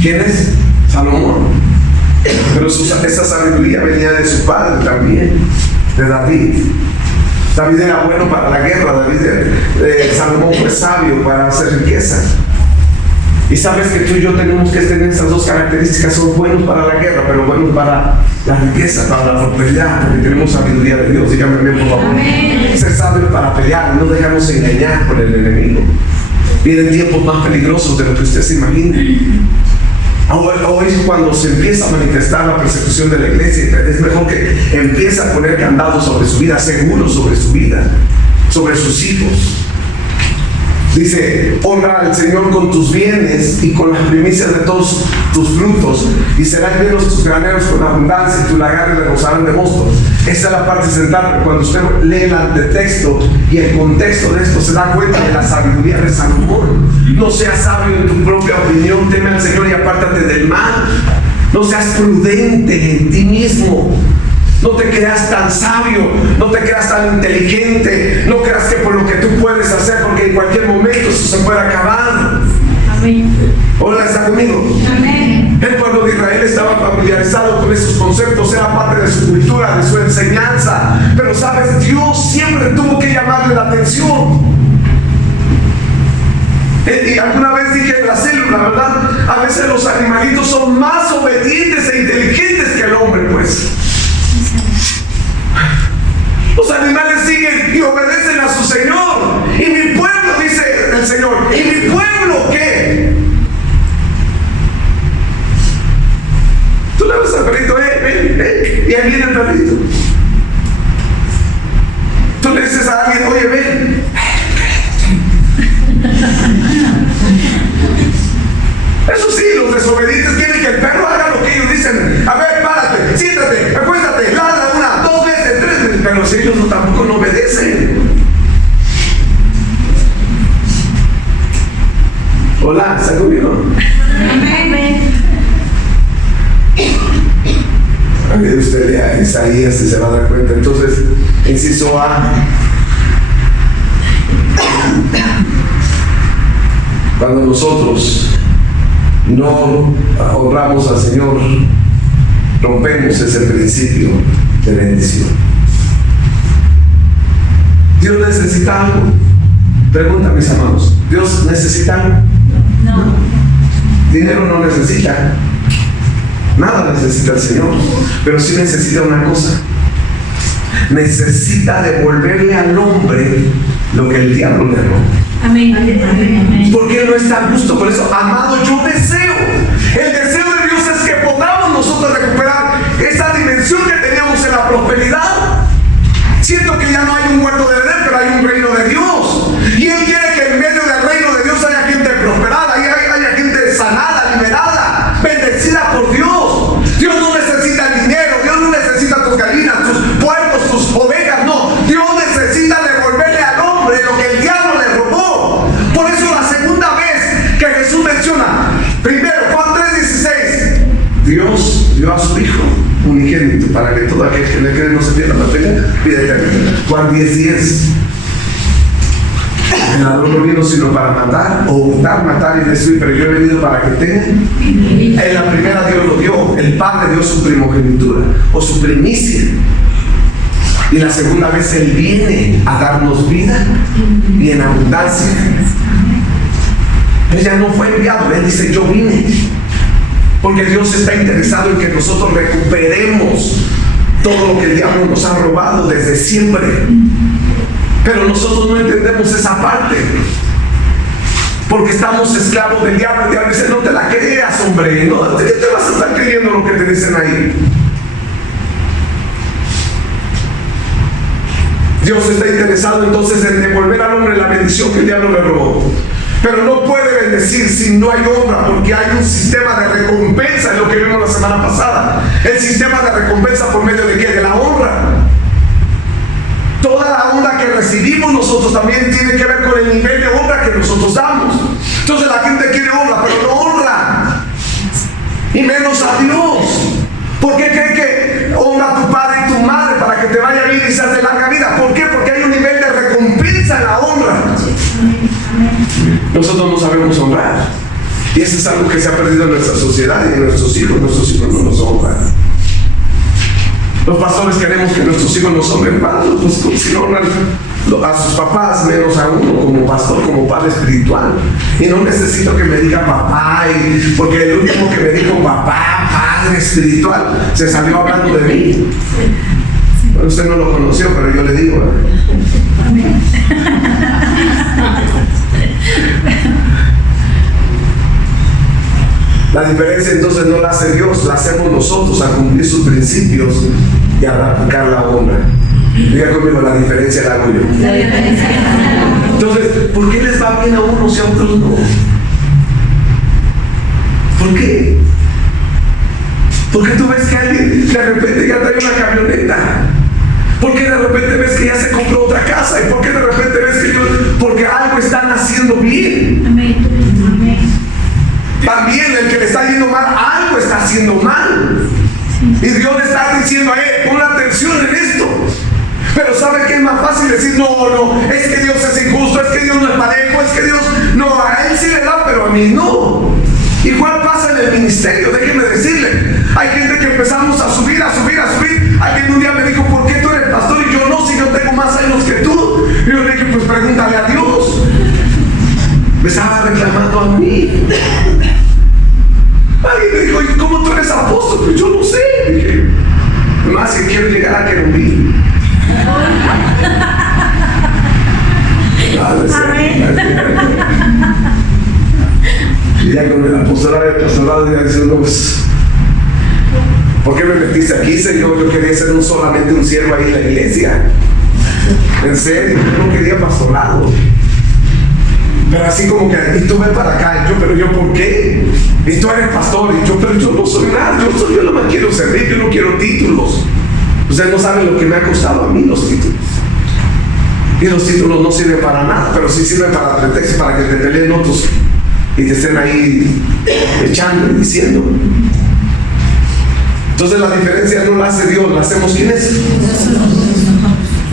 ¿Quién es? Salomón. Pero esa sabiduría venía de su padre también, de David. David era bueno para la guerra. Salomón fue sabio para hacer riqueza. Y sabes que tú y yo tenemos que tener esas dos características. Son buenos para la guerra, pero buenos para la riqueza, para la prosperidad, porque tenemos sabiduría de Dios. Dígame amén, por favor. Amén. Ser sabios para pelear, no dejarnos engañar por el enemigo. Vienen tiempos más peligrosos de lo que usted se imagina. Hoy cuando se empieza a manifestar la persecución de la iglesia, es mejor que empiece a poner candados sobre su vida, seguros sobre su vida, sobre sus hijos. Dice: honra al Señor con tus bienes y con las primicias de todos tus frutos, y serán llenos tus graneros con abundancia, y tus lagares rebosarán de mosto. Esa es la parte central, pero cuando usted lee el texto y el contexto de esto, se da cuenta de la sabiduría de Salomón. No seas sabio en tu propia opinión, teme al Señor y apártate del mal. No seas prudente en ti mismo. No te creas tan sabio, no te creas tan inteligente, no creas que por lo que tú puedes hacer, porque en cualquier momento eso se puede acabar. Amén. Hola, ¿está conmigo? Amén. El pueblo de Israel estaba familiarizado con esos conceptos, era parte de su cultura, de su enseñanza. Pero sabes, Dios siempre tuvo que llamarle la atención. Y alguna vez dije en la célula, ¿verdad? A veces los animalitos son más obedientes e inteligentes que el hombre, pues. Los animales siguen y obedecen a su Señor. Y mi pueblo, dice el Señor, ¿y mi pueblo qué? Tú le ves al perrito, ven, y ahí viene el perrito. Tú le dices a alguien, oye, ven. Eso sí, los desobedientes quieren que el perro haga lo que ellos dicen. A ver, párate, siéntate, acuéstate, ladra una, 2 veces, 3 veces. Pero si ellos tampoco no obedecen. Hola, ¿está conmigo? Amén. A ver, usted lea Isaías y se va a dar cuenta. Entonces, inciso A. Cuando nosotros no honramos al Señor, rompemos ese principio de bendición. ¿Dios necesita algo? Pregunta, mis amados. ¿Dios necesita algo? No. Dinero no necesita. Nada necesita el Señor. Pero sí necesita una cosa. Necesita devolverle al hombre lo que el diablo le robó. Amén. Amén. Porque Él no está a gusto. Por eso, amado, yo deseo. El deseo de Dios es que podamos nosotros recuperar esa dimensión que teníamos en la prosperidad. Siento que ya no hay un huerto de Edén, pero hay un reino de Dios. Y Él quiere que en medio del reino de Dios haya gente prosperada, haya gente sanada, liberada, bendecida por Dios. Dios no necesita el dinero, Dios no necesita tus gallinas, tus puercos, tus ovejas, no. Dios necesita devolverle al hombre lo que el diablo le robó. Por eso la segunda vez que Jesús menciona, primero Juan 3:16, Dios dio a su Hijo unigénito para que todo aquel que le cree no se pierda, mas tenga vida eterna. Juan 10:10, el ladrón no vino sino para matar, o hurtar, matar y destruir, pero yo he venido para que tengan. En la primera Dios lo dio, el Padre dio su primogenitura o su primicia. Y la segunda vez Él viene a darnos vida y en abundancia. Él ya no fue enviado, Él dice: yo vine. Porque Dios está interesado en que nosotros recuperemos todo lo que el diablo nos ha robado desde siempre. Pero nosotros no entendemos esa parte. Porque estamos esclavos del diablo. El diablo dice: no te la creas, hombre. No, ¿qué te vas a estar creyendo lo que te dicen ahí? Dios está interesado entonces en devolver al hombre la bendición que el diablo le robó. Pero no puede bendecir si no hay honra, porque hay un sistema de recompensa, es lo que vimos la semana pasada. El sistema de recompensa por medio de ¿qué? De la honra. Toda la honra que recibimos nosotros también tiene que ver con el nivel de honra que nosotros damos. Entonces la gente quiere honra, pero no honra. Y menos a Dios. ¿Por qué cree que honra a tu padre y tu madre para que te vaya bien y seas de larga vida? ¿Por qué? Porque hay un nivel de recompensa en la honra. Nosotros no sabemos honrar. Y eso es algo que se ha perdido en nuestra sociedad y en nuestros hijos no nos honran. Los pastores queremos que nuestros hijos nos honren, pues si no honran a sus papás, menos a uno como pastor, como padre espiritual. Y no necesito que me diga papá, porque el último que me dijo papá, padre espiritual, se salió hablando de mí. Bueno, usted no lo conoció, pero yo le digo, ¿verdad? La diferencia entonces no la hace Dios, la hacemos nosotros a cumplir sus principios y a practicar la honra. Diga conmigo, la diferencia la hago yo. Entonces, ¿por qué les va bien a unos y a otros no? ¿Por qué? Porque tú ves que alguien de repente ya trae una camioneta. ¿Por qué de repente ves que ya se compró otra casa? ¿Y por qué de repente ves que ellos, porque algo están haciendo bien? Amén. También el que le está yendo mal, algo está haciendo mal. Y Dios le está diciendo a él, pon atención en esto. Pero ¿sabe qué es más fácil decir? No, es que Dios es injusto, es que Dios no es parejo, es que Dios, no, a él sí le da, pero a mí no. Igual pasa en el ministerio, déjeme decirle. Hay gente que empezamos a subir. Alguien un día me dijo, ¿por qué tú eres pastor y yo no, si yo tengo más años que tú? Y yo le dije, pues pregúntale a Dios. Me estaba reclamando a mí. Alguien me dijo, ¿y cómo tú eres apóstol? Pues yo no sé. Dije, más que quiero llegar a querubín. Y ya con el apostolado ya diciendo, pues, ¿por qué me metiste aquí, Señor? Yo quería ser solamente un siervo ahí en la iglesia. En serio, yo no quería pastorado. Pero así como que, y tú ven para acá, pero yo, ¿por qué? Y tú eres pastor, y yo, pero yo no soy nada, yo no me quiero servir, yo no quiero títulos. Ustedes no saben lo que me ha costado a mí los títulos. Y los títulos no sirven para nada, pero sí sirven para pretexto, para que te peleen otros y te estén ahí echando y diciendo. Entonces la diferencia no la hace Dios, la hacemos ¿quiénes?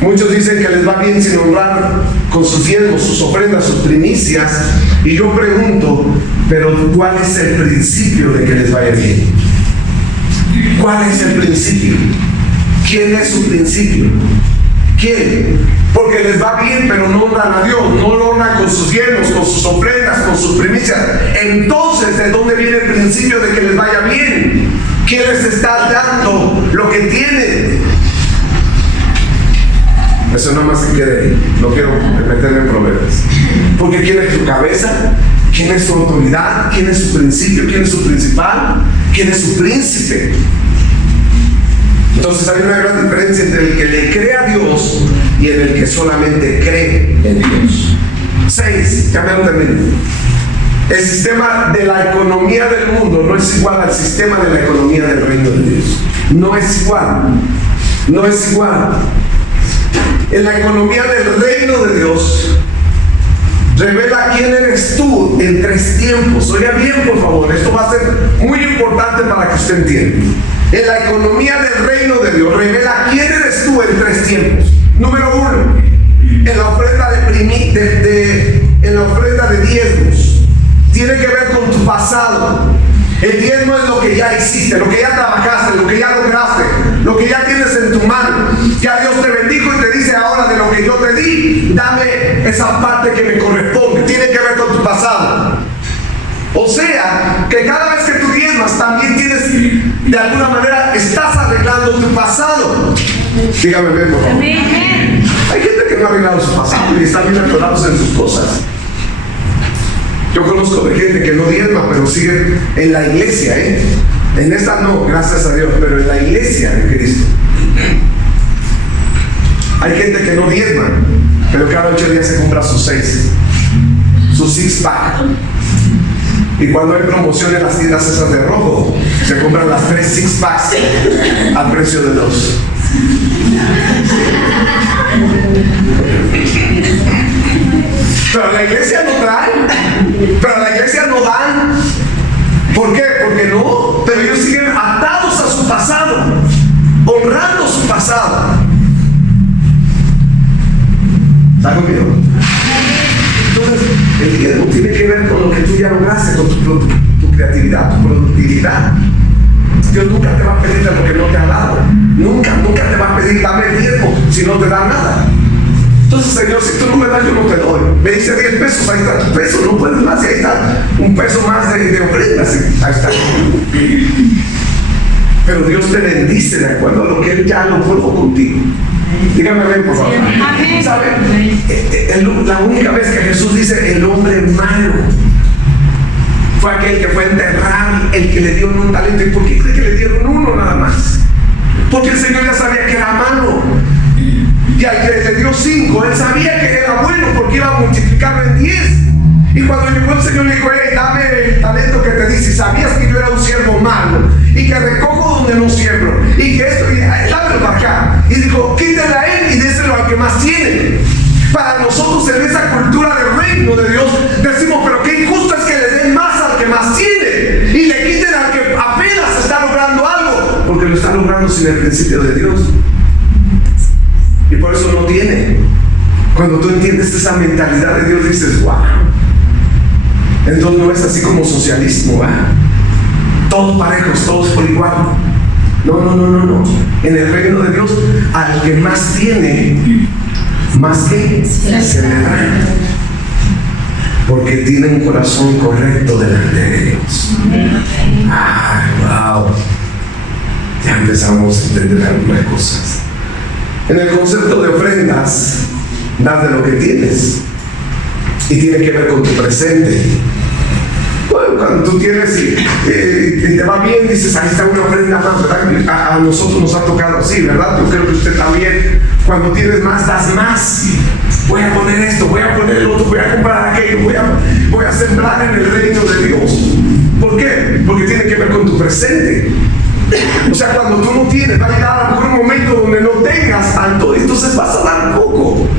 Muchos dicen que les va bien sin honrar con sus diezmos, sus ofrendas, sus primicias. Y yo pregunto, pero ¿cuál es el principio de que les vaya bien? ¿Cuál es el principio? ¿Quién es su principio? ¿Quién? Porque les va bien, pero no honran a Dios, no lo honran con sus diezmos, con sus ofrendas, con sus primicias. Entonces, ¿de dónde viene el principio de que les vaya bien? ¿Quién les está dando lo que tienen? Eso nada más se quede ahí. No quiero meterme en problemas. Porque ¿quién es su cabeza? ¿Quién es su autoridad? ¿Quién es su principio? ¿Quién es su principal? ¿Quién es su príncipe? Entonces hay una gran diferencia entre el que le cree a Dios y en el que solamente cree en Dios. 6. Cambiaron término. El sistema de la economía del mundo no es igual al sistema de la economía del reino de Dios. No es igual. No es igual. En la economía del reino de Dios revela quién eres tú en 3 tiempos. Oiga bien, por favor, esto va a ser muy importante para que usted entienda. En la economía del reino de Dios revela quién eres tú en 3 tiempos. Número 1, en la ofrenda en la ofrenda de diezmos. Tiene que ver con tu pasado. El diezmo es lo que ya hiciste, lo que ya trabajaste, lo que ya lograste, lo que ya tienes en tu mano. Ya Dios te bendijo y te dice ahora de lo que yo te di, dame esa parte que me corresponde. Tiene que ver con tu pasado. O sea, que cada vez que tú diezmas también tienes, de alguna manera, estás arreglando tu pasado. Dígame bien, por favor. Hay gente que no ha arreglado su pasado y están bien atorados en sus cosas. Yo conozco de gente que no diezma, pero sigue en la iglesia, En esta no, gracias a Dios, pero en la iglesia de Cristo. Hay gente que no diezma, pero cada 8 días se compra sus 6-pack. Y cuando hay promoción en las tiendas esas de rojo, se compran las 3 6-packs al precio de 2. Pero la iglesia no trae, pero la iglesia no dan. ¿Por qué? Porque no, pero ellos siguen atados a su pasado, honrando su pasado. ¿Está conmigo? Entonces, el diezmo tiene que ver con lo que tú ya enviado gracia con tu creatividad, tu productividad. Dios nunca te va a pedir lo que no te ha dado. Nunca te va a pedir dame el diezmo si no te da nada. Entonces, Señor, si tú no me das, yo no te doy. Me dice 10 pesos, ahí está tu peso, no puedes más, y ahí está un peso más de ofrenda, ahí está. Pero Dios te bendice de acuerdo a lo que Él ya lo puso contigo. Dígame amén, por favor. ¿Sabe? La única vez que Jesús dice el hombre malo fue aquel que fue a enterrar, el que le dio un talento. ¿Y por qué cree que le dieron uno nada más? Porque el Señor ya sabía que era malo. Y al que le dio 5, él sabía que era bueno porque iba a multiplicarlo en 10. Y cuando llegó el Señor le dijo, hey, dame el talento que te di. Si sabías que yo era un siervo malo y que recojo donde no siembro y que esto, dámelo para acá. Y dijo, quítale a él y déselo al que más tiene. Para nosotros en esa cultura del reino de Dios decimos, pero qué injusto es que le den más al que más tiene y le quiten al que apenas está logrando algo, porque lo está logrando sin el principio de Dios. Y por eso no tiene. Cuando tú entiendes esa mentalidad de Dios, dices, wow. Entonces no es así como socialismo, ¿va? Todos parejos, todos por igual. No. En el reino de Dios, al que más tiene, más que se le da. Porque tiene un corazón correcto delante de Dios. Ay, wow. Ya empezamos a entender algunas cosas. En el concepto de ofrendas, das de lo que tienes. Y tiene que ver con tu presente. Bueno, cuando tú tienes y te va bien, dices, ahí está una ofrenda más, ¿verdad? A nosotros nos ha tocado así, ¿verdad? Yo creo que usted también, cuando tienes más, das más. Voy a poner esto, voy a poner el otro, voy a comprar aquello, voy a sembrar en el reino de Dios. ¿Por qué? Porque tiene que ver con tu presente. O sea, cuando tú no tienes, va a llegar a un momento donde no tengas tanto, entonces vas a dar poco.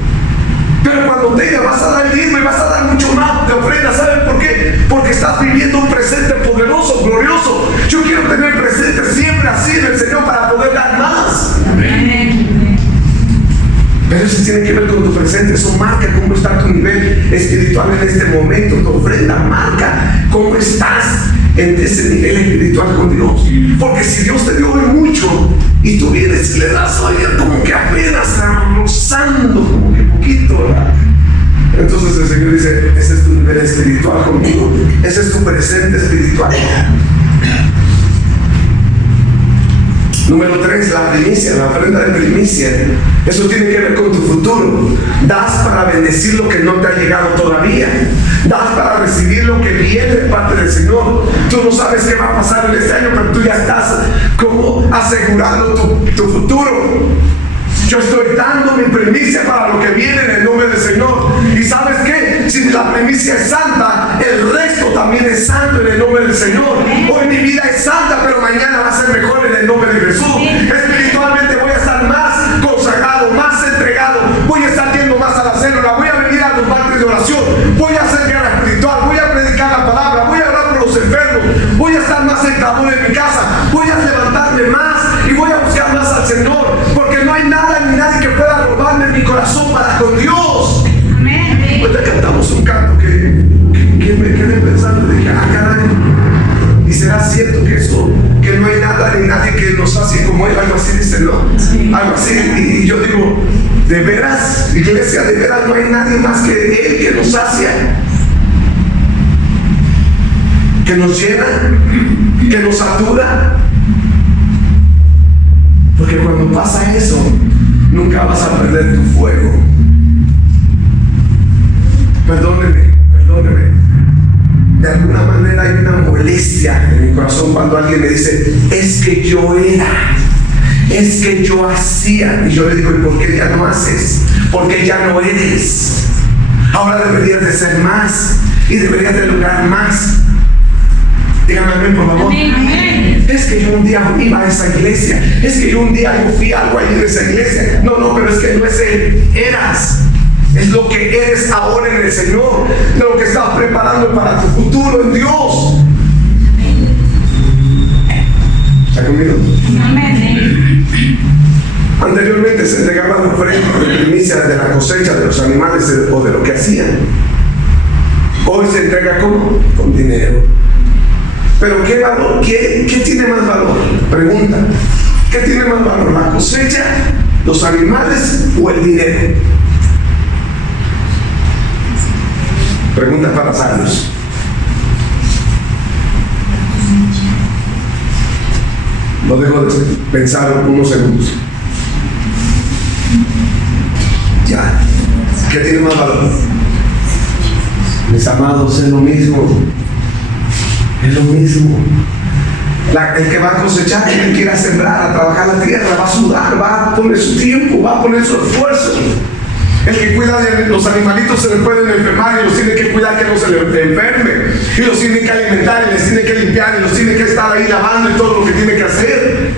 Pero cuando tengas, vas a dar el diezmo y vas a dar mucho más de ofrenda. ¿Saben por qué? Porque estás viviendo un presente poderoso, glorioso. Yo quiero tener presente siempre así en el Señor para poder dar más. Amén. Pero eso tiene que ver con tu presente. Eso marca cómo está tu nivel espiritual en este momento. Tu ofrenda marca cómo estás en ese nivel espiritual con Dios. Porque si Dios te dio mucho y tú vienes y le das, oye, como que apenas rozando, como que poquito, ¿verdad? Entonces el Señor dice, ese es tu nivel espiritual conmigo, ese es tu presente espiritual. Número 3, la primicia, la ofrenda de primicia. Eso tiene que ver con tu futuro. Das para bendecir lo que no te ha llegado todavía. Das para recibir lo que viene de parte del Señor. Tú no sabes qué va a pasar en este año, pero tú ya estás como asegurando tu futuro. Yo estoy dando mi primicia para lo que viene en el nombre del Señor. ¿Y sabes qué? Si la primicia es santa, el resto también es santo en el nombre del Señor. Hoy mi vida es santa, pero mañana va a ser mejor en el nombre de Jesús. Espiritualmente voy a estar más consagrado, más entregado. Voy a estar yendo más a la célula. Voy a venir a los martes de oración. Voy a hacer guerra espiritual. Voy a predicar la palabra. Voy a hablar por los enfermos. Voy a estar más sentado en mi casa. Voy a levantarme más y voy a buscar más al Señor. Porque no hay nada ni nadie que pueda robarme mi corazón para con Dios. Amén. Ahorita cantamos un canto que me quedé pensando y dije, caray. ¿Y será cierto que eso, que no hay nada ni nadie que nos hace como Él? Algo así dice, ¿no? Sí. Algo así. Y yo digo, ¿de veras, iglesia, de veras no hay nadie más que Él que nos sacia? Que nos llena, que nos satura. Porque cuando pasa eso, nunca vas a perder tu fuego. Perdóneme. De alguna manera hay una molestia en mi corazón cuando alguien me dice, es que yo era, es que yo hacía. Y yo le digo, ¿y por qué ya no haces? Porque ya no eres. Ahora deberías de ser más y deberías de lograr más. Dígame amén, por favor. Amén. Es que yo un día iba a esa iglesia. Es que yo un día yo fui algo ahí en esa iglesia. No, pero es que no es Él. Eras. Es lo que eres ahora en el Señor. Lo que estás preparando para tu futuro en Dios. ¿Está conmigo? Amén. Anteriormente se entregaban ofrendas de primicia de la cosecha de los animales o de lo que hacían. Hoy se entrega ¿cómo? Con dinero. Pero ¿qué valor? ¿Qué tiene más valor? Pregunta. ¿Qué tiene más valor? ¿La cosecha, los animales o el dinero? Pregunta para sabios. Lo dejo de pensar unos segundos. Ya. ¿Qué tiene más valor? Mis amados, es lo mismo. Es lo mismo. El que va a cosechar, el que ir a sembrar, a trabajar la tierra, va a sudar, va a poner su tiempo, va a poner su esfuerzo. El que cuida de los animalitos se les pueden enfermar y los tiene que cuidar que no se les enferme. Y los tiene que alimentar y les tiene que limpiar y los tiene que estar ahí lavando y todo lo que tiene que hacer.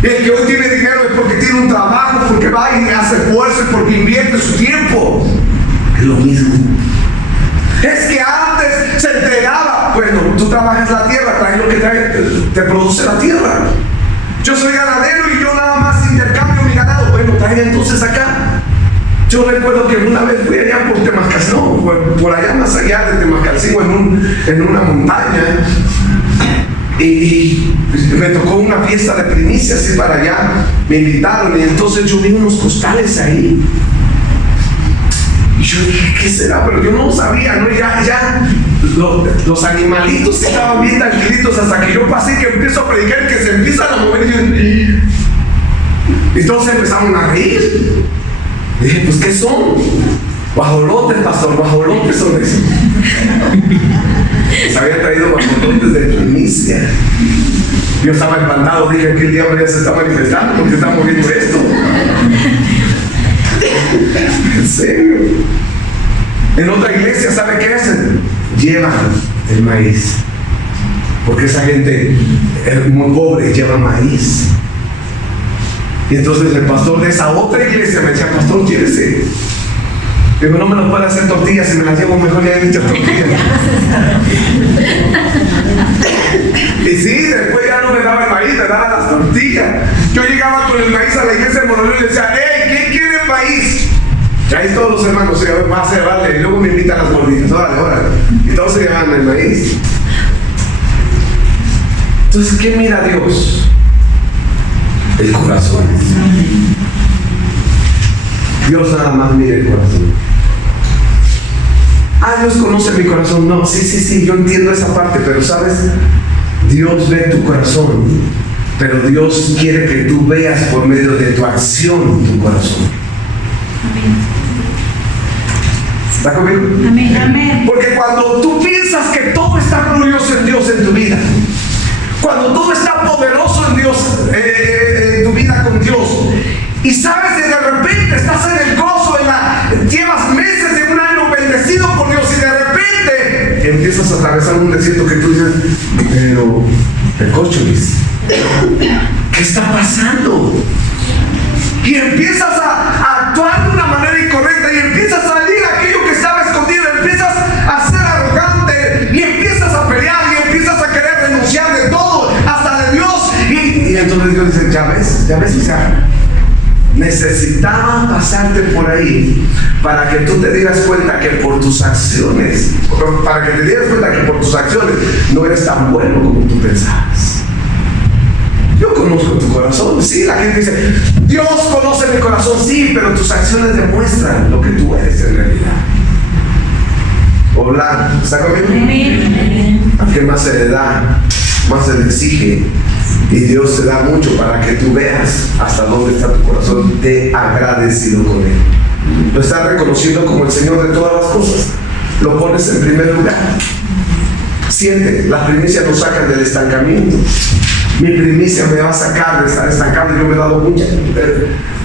Y el que hoy tiene dinero es porque tiene un trabajo, porque va y hace esfuerzo y porque invierte su tiempo. Es lo mismo. Es que antes se entregaba. Bueno, tú trabajas la tierra, traes lo que te produce la tierra. Yo soy ganadero y yo nada más intercambio mi ganado. Bueno, trae entonces acá. Yo recuerdo que una vez fui allá por Temascalcingo, por allá más allá de Temascalcingo, en una montaña, y me tocó una fiesta de primicias y para allá me invitaron y entonces yo vi unos costales ahí. Y yo dije, ¿qué será? Pero yo no sabía, ¿no? Ya los animalitos estaban bien tranquilitos hasta que yo pasé y que empiezo a predicar y que se empiezan a mover y todos empezaron a reír. Dije, pues, ¿qué son? Guajolotes, pastor, guajolotes son esos. Se había traído guajolotes de primicia. Yo estaba espantado, dije, que el diablo ya se está manifestando porque está moviendo esto. En serio. En otra iglesia, ¿sabe qué hacen? Llevan el maíz. Porque esa gente es muy pobre, lleva maíz. Y entonces el pastor de esa otra iglesia me decía, pastor, llévese. Digo, no me lo puede hacer tortillas, si me las llevo mejor ya he dicho tortillas. Y sí, después ya no me daba el maíz, me daba las tortillas. Yo llegaba con el maíz a la iglesia de Monolú y le decía, hey, ¿quién quiere maíz? Y ahí todos los hermanos se van a cerrarle y luego me invitan a las gorditas, órale. Y todos se llevan el maíz. Entonces, ¿qué mira Dios? El corazón. Dios nada más mira el corazón. Dios conoce mi corazón. No, sí, yo entiendo esa parte, pero ¿sabes? Dios ve tu corazón, pero Dios quiere que tú veas por medio de tu acción tu corazón. ¿Está conmigo? Amén, amén. Porque cuando tú piensas que todo está glorioso en Dios en tu vida, cuando todo está poderoso en Dios, en tu vida con Dios, y sabes que de repente estás en el gozo, llevas meses de un año bendecido por Dios y de repente empiezas a atravesar un desierto que tú dices, pero el cócholis, ¿qué está pasando? Y empiezas a actuar de una manera incorrecta y empiezas a salir aquello que estaba escondido, empiezas a ser arrogante y empiezas a pelear y empiezas a querer renunciar de todo, hasta de Dios. Y entonces Dios dice, ya ves, o sea, necesitaba pasarte por ahí para que tú te dieras cuenta que por tus acciones, no eres tan bueno como tú pensabas. Yo conozco tu corazón, sí, la gente dice, Dios conoce mi corazón, sí, pero tus acciones demuestran lo que tú eres en realidad. Hola, ¿está conmigo? ¿A qué más se le da? Más se le exige. Y Dios te da mucho para que tú veas hasta dónde está tu corazón de agradecido con Él. Lo estás reconociendo como el Señor de todas las cosas. Lo pones en primer lugar. Siente, las primicias nos sacan del estancamiento. Mi primicia me va a sacar de estar estancado. Yo me he dado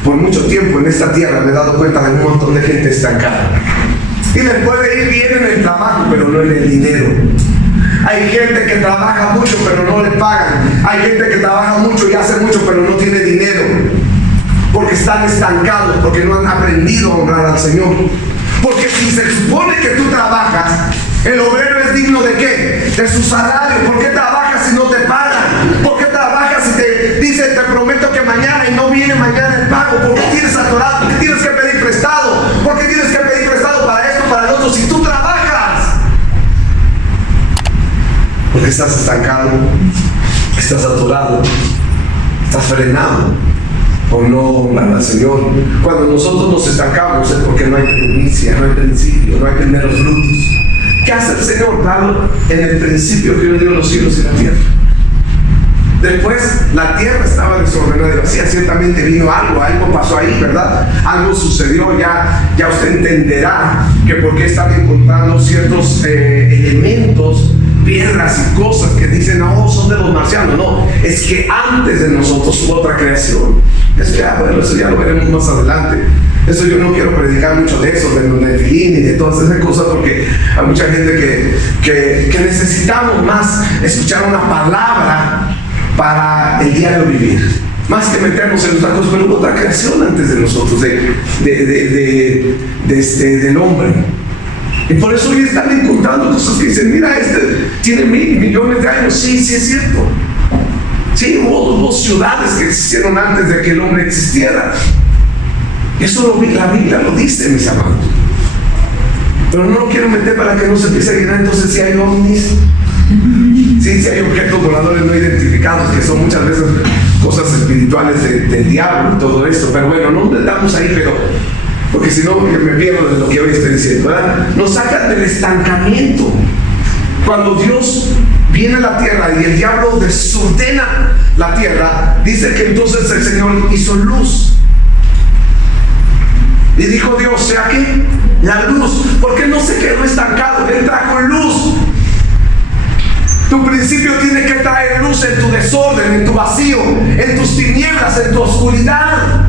por mucho tiempo en esta tierra me he dado cuenta de un montón de gente estancada. Y les puede ir bien en el trabajo, pero no en el dinero. Hay gente que trabaja mucho, pero no le pagan. Hay gente que trabaja mucho y hace mucho, pero no tiene dinero. Porque están estancados, porque no han aprendido a honrar al Señor. Porque si se supone que tú trabajas, el obrero es digno ¿de qué? De su salario. ¿Por qué trabajas si no te pagan? ¿Por qué trabajas si te dicen, te prometo que mañana y no viene mañana el pago? ¿Por qué tienes atorado? ¿Por qué tienes que pedir prestado? ¿Por qué tienes que pedir prestado para esto, para el otro? Si tú trabajas, porque estás estancado, estás atorado, estás frenado por no honrar al Señor. Cuando nosotros nos estancamos es porque no hay primicia, no hay principio, no hay primeros frutos. ¿Qué hace el Señor? Dado en el principio que Dios dio los cielos y la tierra. Después la tierra estaba desordenada y vacía. Ciertamente vino algo pasó ahí, ¿verdad? Algo sucedió. Ya usted entenderá que por qué están encontrando ciertos elementos, piedras y cosas que dicen, no, son de los marcianos. No, es que antes de nosotros hubo otra creación. Eso ya lo veremos más adelante. Eso yo no quiero predicar mucho de eso, de los Nefilim y de todas esas cosas, porque hay mucha gente que necesitamos más escuchar una palabra para el diario vivir, más que meternos en nuestras cosas. Pero hubo otra creación antes de nosotros, del hombre. Y por eso hoy están encontrando cosas que dicen, mira, tiene 1.000 millones de años. Sí, es cierto. Sí, hubo ciudades que existieron antes de que el hombre existiera. Eso la Biblia lo dice, mis amados. Pero no lo quiero meter para que no se empiece a llenar. Entonces, si hay ovnis, sí hay objetos voladores no identificados, que son muchas veces cosas espirituales del diablo y todo esto. Pero bueno, no nos metamos ahí, porque si no me pierdo de lo que hoy estoy diciendo, ¿verdad? Nos sacan del estancamiento. Cuando Dios viene a la tierra y el diablo desordena la tierra, dice que entonces el Señor hizo luz. Y dijo Dios, ¿sea qué? La luz. Porque no se quedó estancado, Él trajo luz. Tu principio tiene que traer luz en tu desorden, en tu vacío, en tus tinieblas, en tu oscuridad.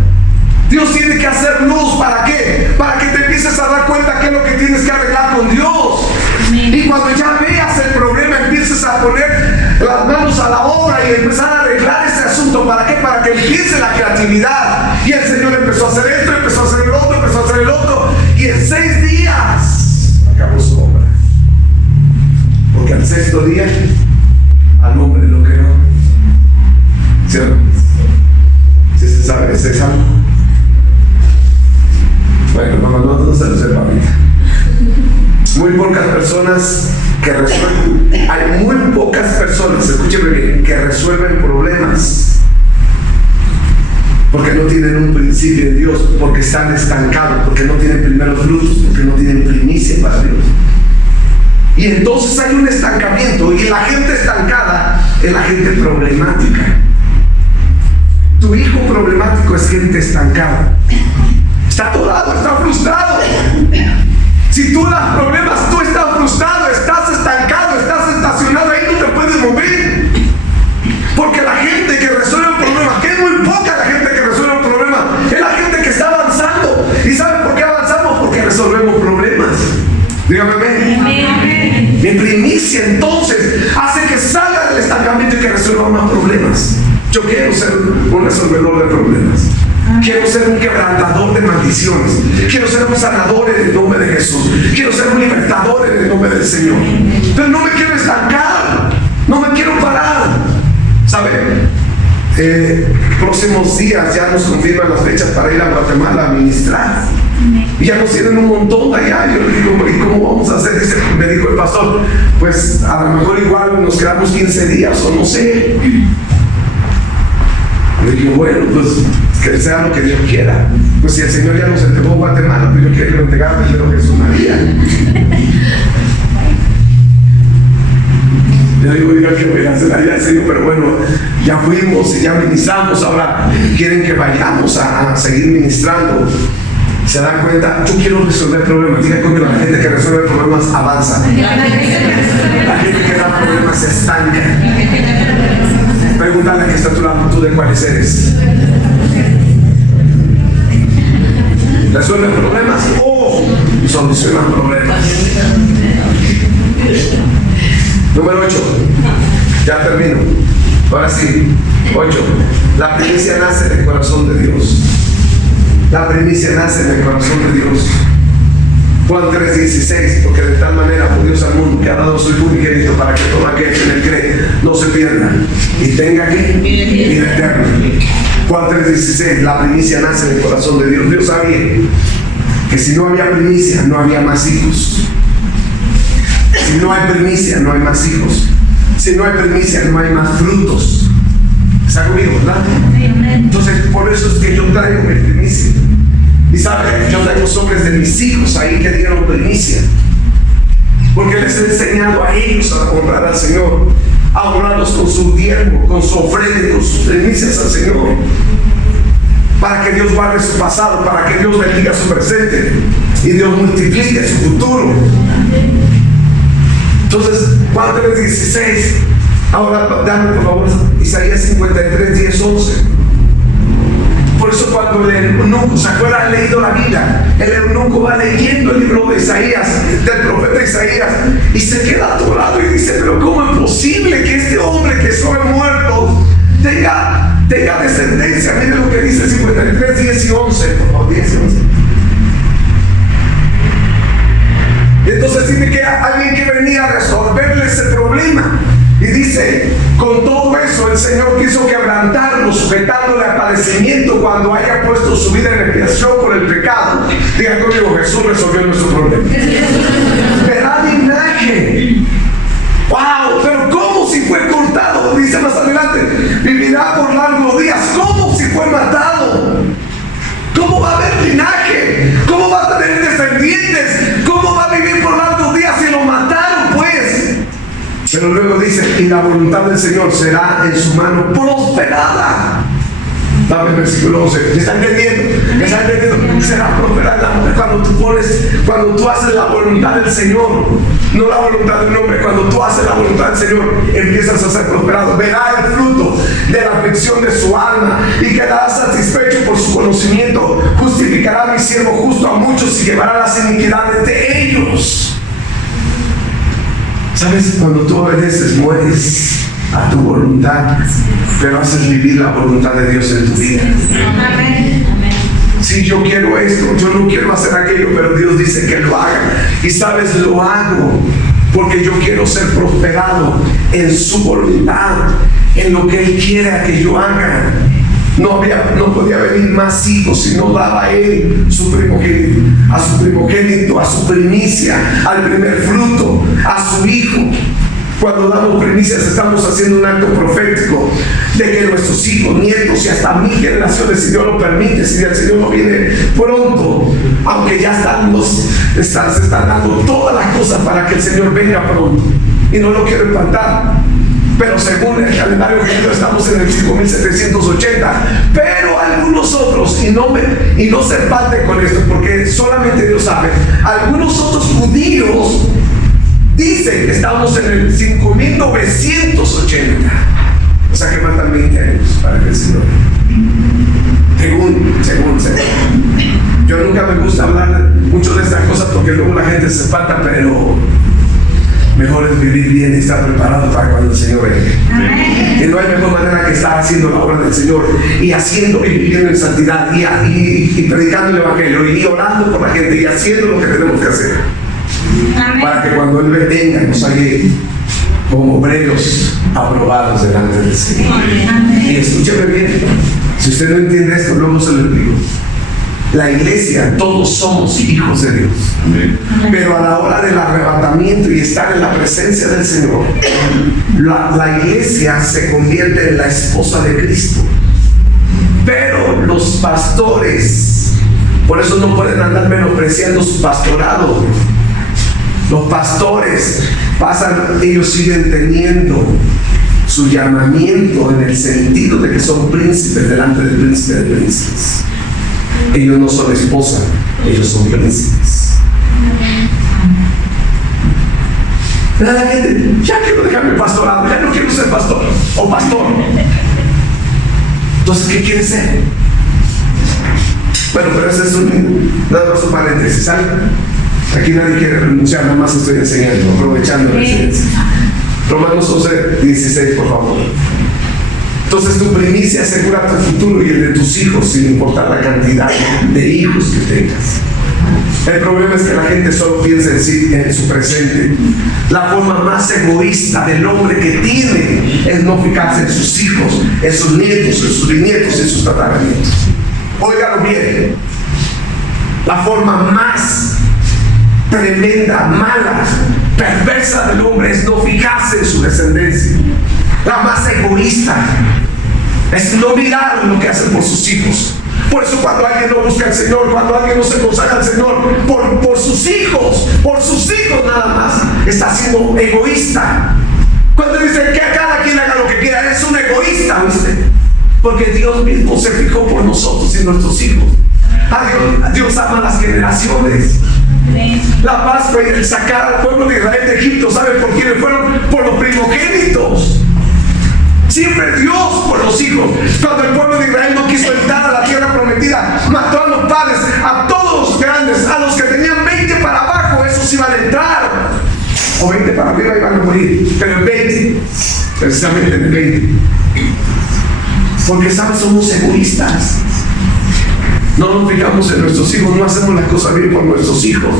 Dios tiene que hacer luz. ¿Para qué? Para que te empieces a dar cuenta qué es lo que tienes que arreglar con Dios. Y cuando ya veas el problema, empieces a poner las manos a la obra y empezar a arreglar ese asunto. ¿Para qué? Para que empiece la creatividad. Y el Señor empezó a hacer esto, empezó a hacer el otro, empezó a hacer el otro. Y en 6 días acabó su obra. Porque al 6º día al hombre lo creó. ¿Cierto? ¿Sí se sabe? ¿Se sabe? Bueno, no se lo sepa ahorita. Muy pocas personas que resuelven, hay muy pocas personas, escúcheme bien, que resuelven problemas porque no tienen un principio en Dios, porque están estancados, porque no tienen primeros frutos, porque no tienen primicia para Dios. Y entonces hay un estancamiento, y la gente estancada es la gente problemática. Tu hijo problemático es gente estancada. Está atorado, está frustrado. Si tú das problemas, tú estás frustrado, estás estancado, estás estacionado ahí, no te puedes mover. Porque la gente que resuelve problemas, que es muy poca la gente que resuelve problemas, es la gente que está avanzando. ¿Y saben por qué avanzamos? Porque resolvemos problemas. Dígame amén. Mi primicia entonces hace que salga del estancamiento y que resuelva más problemas. Yo quiero ser un resolvedor de problemas. Quiero ser un quebrantador de maldiciones. Quiero ser un sanador en el nombre de Jesús. Quiero ser un libertador en el nombre del Señor. Pero no me quiero estancar. No me quiero parar. ¿Saben? Próximos días ya nos confirman las fechas para ir a Guatemala a ministrar. Y ya nos tienen un montón allá. Yo le digo, ¿y cómo vamos a hacer? Me dijo el pastor, pues a lo mejor igual nos quedamos 15 días o no sé. Le digo, bueno, pues que sea lo que Dios quiera. Pues si el Señor ya nos entregó Guatemala, pues yo quiero que lo entregara primero Jesús María. Yo digo, diga que voy a hacer allá, Señor, pero bueno, ya fuimos y ya ministramos, ahora quieren que vayamos a seguir ministrando. ¿Se dan cuenta? Yo quiero resolver problemas. Diga conmigo, la gente que resuelve problemas avanza. La gente que da problemas se estanca. Pregúntale a que está a tu lado, ¿tú de cuáles eres? ¿Resuelven problemas o solucionan problemas? Número 8. Ya termino. Ahora sí. 8. La primicia nace del corazón de Dios. La primicia nace en el corazón de Dios. Juan 3:16, porque de tal manera amó Dios al mundo que ha dado su Hijo unigénito para que todo aquel que en él cree no se pierda y tenga que vida eterna. Juan 3:16, la primicia nace en el corazón de Dios. Dios sabía que si no había primicia, no había más hijos. Si no hay primicia, no hay más hijos. Si no hay primicia, no hay más frutos. ¿Está conmigo, verdad? Entonces, por eso es que yo traigo mi primicia. Y sabe, yo tengo sobres de mis hijos ahí que dieron primicia. Porque les he enseñado a ellos a honrar al Señor, a honrarlos con su diezmo, con su ofrenda, con sus primicias al Señor. Para que Dios guarde su pasado, para que Dios bendiga su presente y Dios multiplique su futuro. Entonces, Juan 3:16. Ahora, dame por favor Isaías 53, 10, 11. Por eso cuando el eunuco, ¿se acuerdan? Han leído la Biblia. El eunuco va leyendo el libro de Isaías, del profeta Isaías, y se queda atorado y dice, pero ¿cómo es posible que este hombre que fue muerto tenga descendencia? Miren lo que dice 53, 10 y 11, por favor, 10 y 11. Entonces tiene que alguien que venía a resolverle ese problema. Y dice, con todo eso el Señor quiso quebrantarlo, sujetándole a padecimiento cuando haya puesto su vida en expiación por el pecado. Diga conmigo, Jesús resolvió nuestro problema. Verá linaje. ¡Wow! Pero ¿cómo si fue cortado? Dice más adelante, vivirá por largos días. ¿Cómo si fue matado? ¿Cómo va a haber linaje? ¿Cómo va a tener descendientes? ¿Cómo va a vivir por largos días si lo mataron, pues? Pero luego dice, y la voluntad del Señor será en su mano prosperada. Dame el versículo 11. ¿Me está entendiendo? ¿Me está entendiendo? Será prosperada cuando tú haces la voluntad del Señor, no la voluntad de un hombre. Cuando tú haces la voluntad del Señor, empiezas a ser prosperado. Verá el fruto de la aflicción de su alma y quedará satisfecho por su conocimiento. Justificará a mi siervo justo a muchos y llevará las iniquidades de ellos. ¿Sabes? Cuando tú obedeces, mueres a tu voluntad, pero haces vivir la voluntad de Dios en tu vida. Amén. Si yo quiero esto, yo no quiero hacer aquello, pero Dios dice que lo haga. Y sabes, lo hago porque yo quiero ser prosperado en su voluntad, en lo que Él quiera que yo haga. No podía venir más hijos si no daba a Él a su primogénito, a su primicia, al primer fruto, a su hijo. Cuando damos primicias estamos haciendo un acto profético de que nuestros hijos, nietos y hasta 1000 generaciones, si Dios lo permite, si el Señor no viene pronto, aunque ya se están dando todas las cosas para que el Señor venga pronto. Y no lo quiero espantar, pero según el calendario que estamos en el 5780, pero algunos otros, y no se empate con esto porque solamente Dios sabe, algunos otros judíos dicen que estamos en el 5980, o sea que faltan 20 años para que el Señor, según. Yo nunca me gusta hablar mucho de estas cosas porque luego la gente se espanta, pero mejor es vivir bien y estar preparado para cuando el Señor venga. Amén. Y no hay mejor manera que estar haciendo la obra del Señor y haciendo y viviendo en santidad y predicando el Evangelio y orando por la gente y haciendo lo que tenemos que hacer. Amén. Para que cuando Él venga nos halle como obreros aprobados delante del Señor. Amén. Y escúcheme bien, si usted no entiende esto, luego se lo explico. La iglesia, todos somos hijos de Dios. Amén. Pero a la hora del arrebatamiento y estar en la presencia del Señor, la iglesia se convierte en la esposa de Cristo. Pero los pastores, por eso no pueden andar menospreciando su pastorado. Los pastores ellos siguen teniendo su llamamiento en el sentido de que son príncipes delante del príncipe de príncipes. Ellos no son esposa, ellos son príncipes. La gente, ya quiero dejarme pastorado, ya no quiero ser pastor o pastor. Entonces, ¿qué quiere ser? Bueno, pero ese es nada más un paréntesis, ¿sale? Aquí nadie quiere renunciar, nada más estoy enseñando, aprovechando la enseñanza. Romanos 11, 16, por favor. Entonces tu primicia asegura tu futuro y el de tus hijos, sin importar la cantidad de hijos que tengas. El problema es que la gente solo piensa en sí, en su presente. La forma más egoísta del hombre que tiene es no fijarse en sus hijos, en sus nietos, en sus bisnietos, en sus tataranietos. Óigalo bien. La forma más tremenda, mala perversa del hombre es no fijarse en su descendencia. La más egoísta es no mirar lo que hacen por sus hijos. Por eso cuando alguien no busca al Señor, cuando alguien no se consagra al Señor, por sus hijos nada más, está siendo egoísta. Cuando dice que cada quien haga lo que quiera, es un egoísta, ¿viste? Porque Dios mismo se fijó por nosotros y nuestros hijos. Dios ama las generaciones. La Pascua y el sacar al pueblo de Israel de Egipto, ¿sabe por quiénes fueron? Por los primogénitos. Siempre Dios por los hijos. Cuando el pueblo de Israel no quiso entrar a la tierra prometida, mató a los padres, a todos los grandes, a los que tenían 20 para abajo, esos iban a entrar. O 20 para arriba iban a morir. Pero en 20, precisamente en el 20. Porque, ¿sabes? Somos egoístas. No nos fijamos en nuestros hijos, no hacemos las cosas bien por nuestros hijos.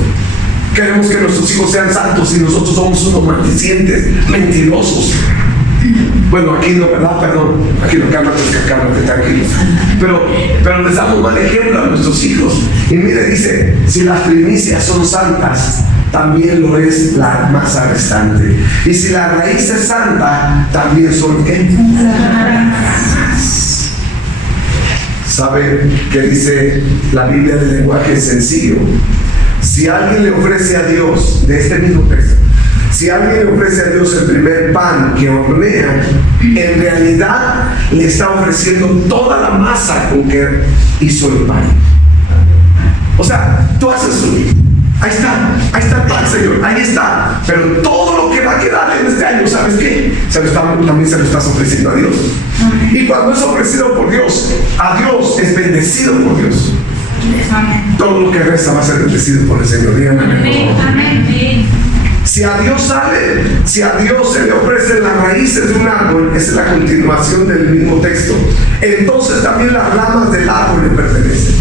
Queremos que nuestros hijos sean santos y nosotros somos unos maldicientes, mentirosos. Bueno, aquí no, ¿verdad? Perdón. Aquí no, cálmate, tranquilos. Pero les damos mal ejemplo a nuestros hijos. Y mire, dice, si las primicias son santas, también lo es la masa restante. Y si la raíz es santa, también son ¿qué? ¿Sabe qué dice la Biblia de lenguaje sencillo? Si alguien le ofrece a Dios, de este mismo texto, si alguien le ofrece a Dios el primer pan que hornea, en realidad le está ofreciendo toda la masa con que hizo el pan. O sea, tú haces ahí está el pan, Señor, ahí está. Pero todo lo que va a quedar en este año, ¿sabes qué? También se lo estás ofreciendo a Dios. Y cuando es ofrecido por Dios, a Dios es bendecido por Dios. Todo lo que resta va a ser bendecido por el Señor. Díganme, amén. Si a Dios se le ofrecen las raíces de un árbol, esa es la continuación del mismo texto, entonces también las ramas del árbol le pertenecen.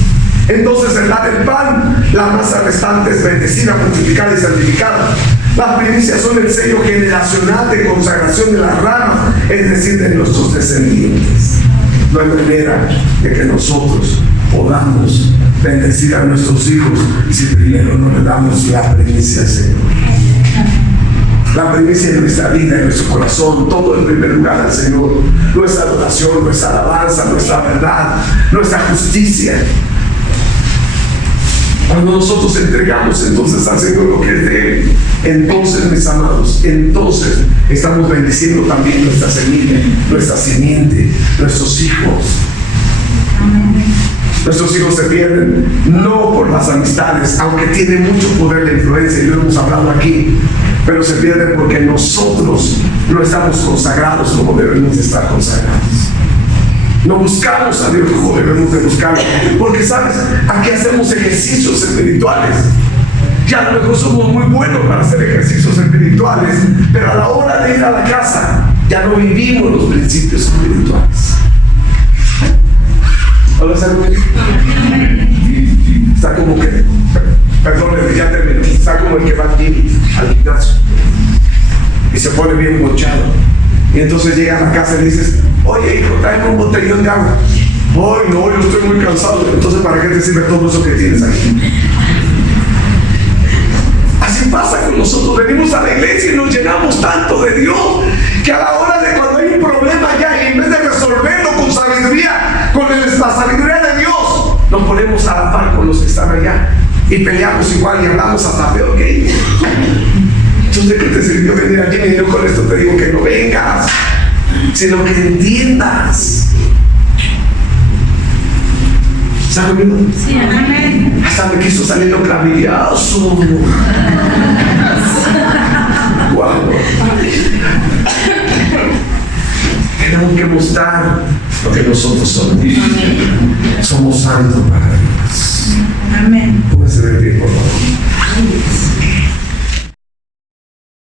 Entonces el dar el pan, la masa restante es bendecida, multiplicada y santificada. Las primicias son el sello generacional de consagración de las ramas, es decir, de nuestros descendientes. No hay manera de que nosotros podamos bendecir a nuestros hijos si primero no le damos la primicia al Señor. La primicia de nuestra vida, de nuestro corazón, todo en primer lugar al Señor. Nuestra adoración, nuestra alabanza, nuestra verdad, nuestra justicia. Cuando nosotros entregamos entonces al Señor lo que es de Él, entonces, mis amados, entonces estamos bendiciendo también nuestra semilla, nuestra simiente, nuestros hijos. Nuestros hijos se pierden no por las amistades, aunque tiene mucho poder la influencia, y lo hemos hablado aquí, pero se pierden porque nosotros no estamos consagrados como debemos de estar consagrados. No buscamos a Dios como debemos de buscarlo, porque sabes, aquí hacemos ejercicios espirituales. Ya a lo mejor somos muy buenos para hacer ejercicios espirituales, pero a la hora de ir a la casa ya no vivimos los principios espirituales. Hola, salud. Está como que, perdón, ya terminó. Está como el que va al gimnasio y se pone bien mochado. Y entonces llega a la casa y dices, oye, hijo, tráeme un botellón de agua. Ay, no, yo estoy muy cansado. Entonces, ¿para qué te sirve todo eso que tienes aquí? Así pasa con nosotros. Venimos a la iglesia y nos llenamos tanto de Dios que a la hora de cuando hay un problema ya, y en vez de resolverlo con sabiduría, con la sabiduría de Dios, nos ponemos a la par con los que están allá y peleamos igual y hablamos hasta peor que ellos. Entonces, ¿qué te sirvió venir aquí? Y yo con esto te digo que no vengas, sino que entiendas. ¿Sabes? Sí, amén. Hasta me quiso salir lo clavillazo. Wow. Tenemos que mostrar lo que nosotros somos. Somos santos para Dios. Amén. Póngase de pie, por favor.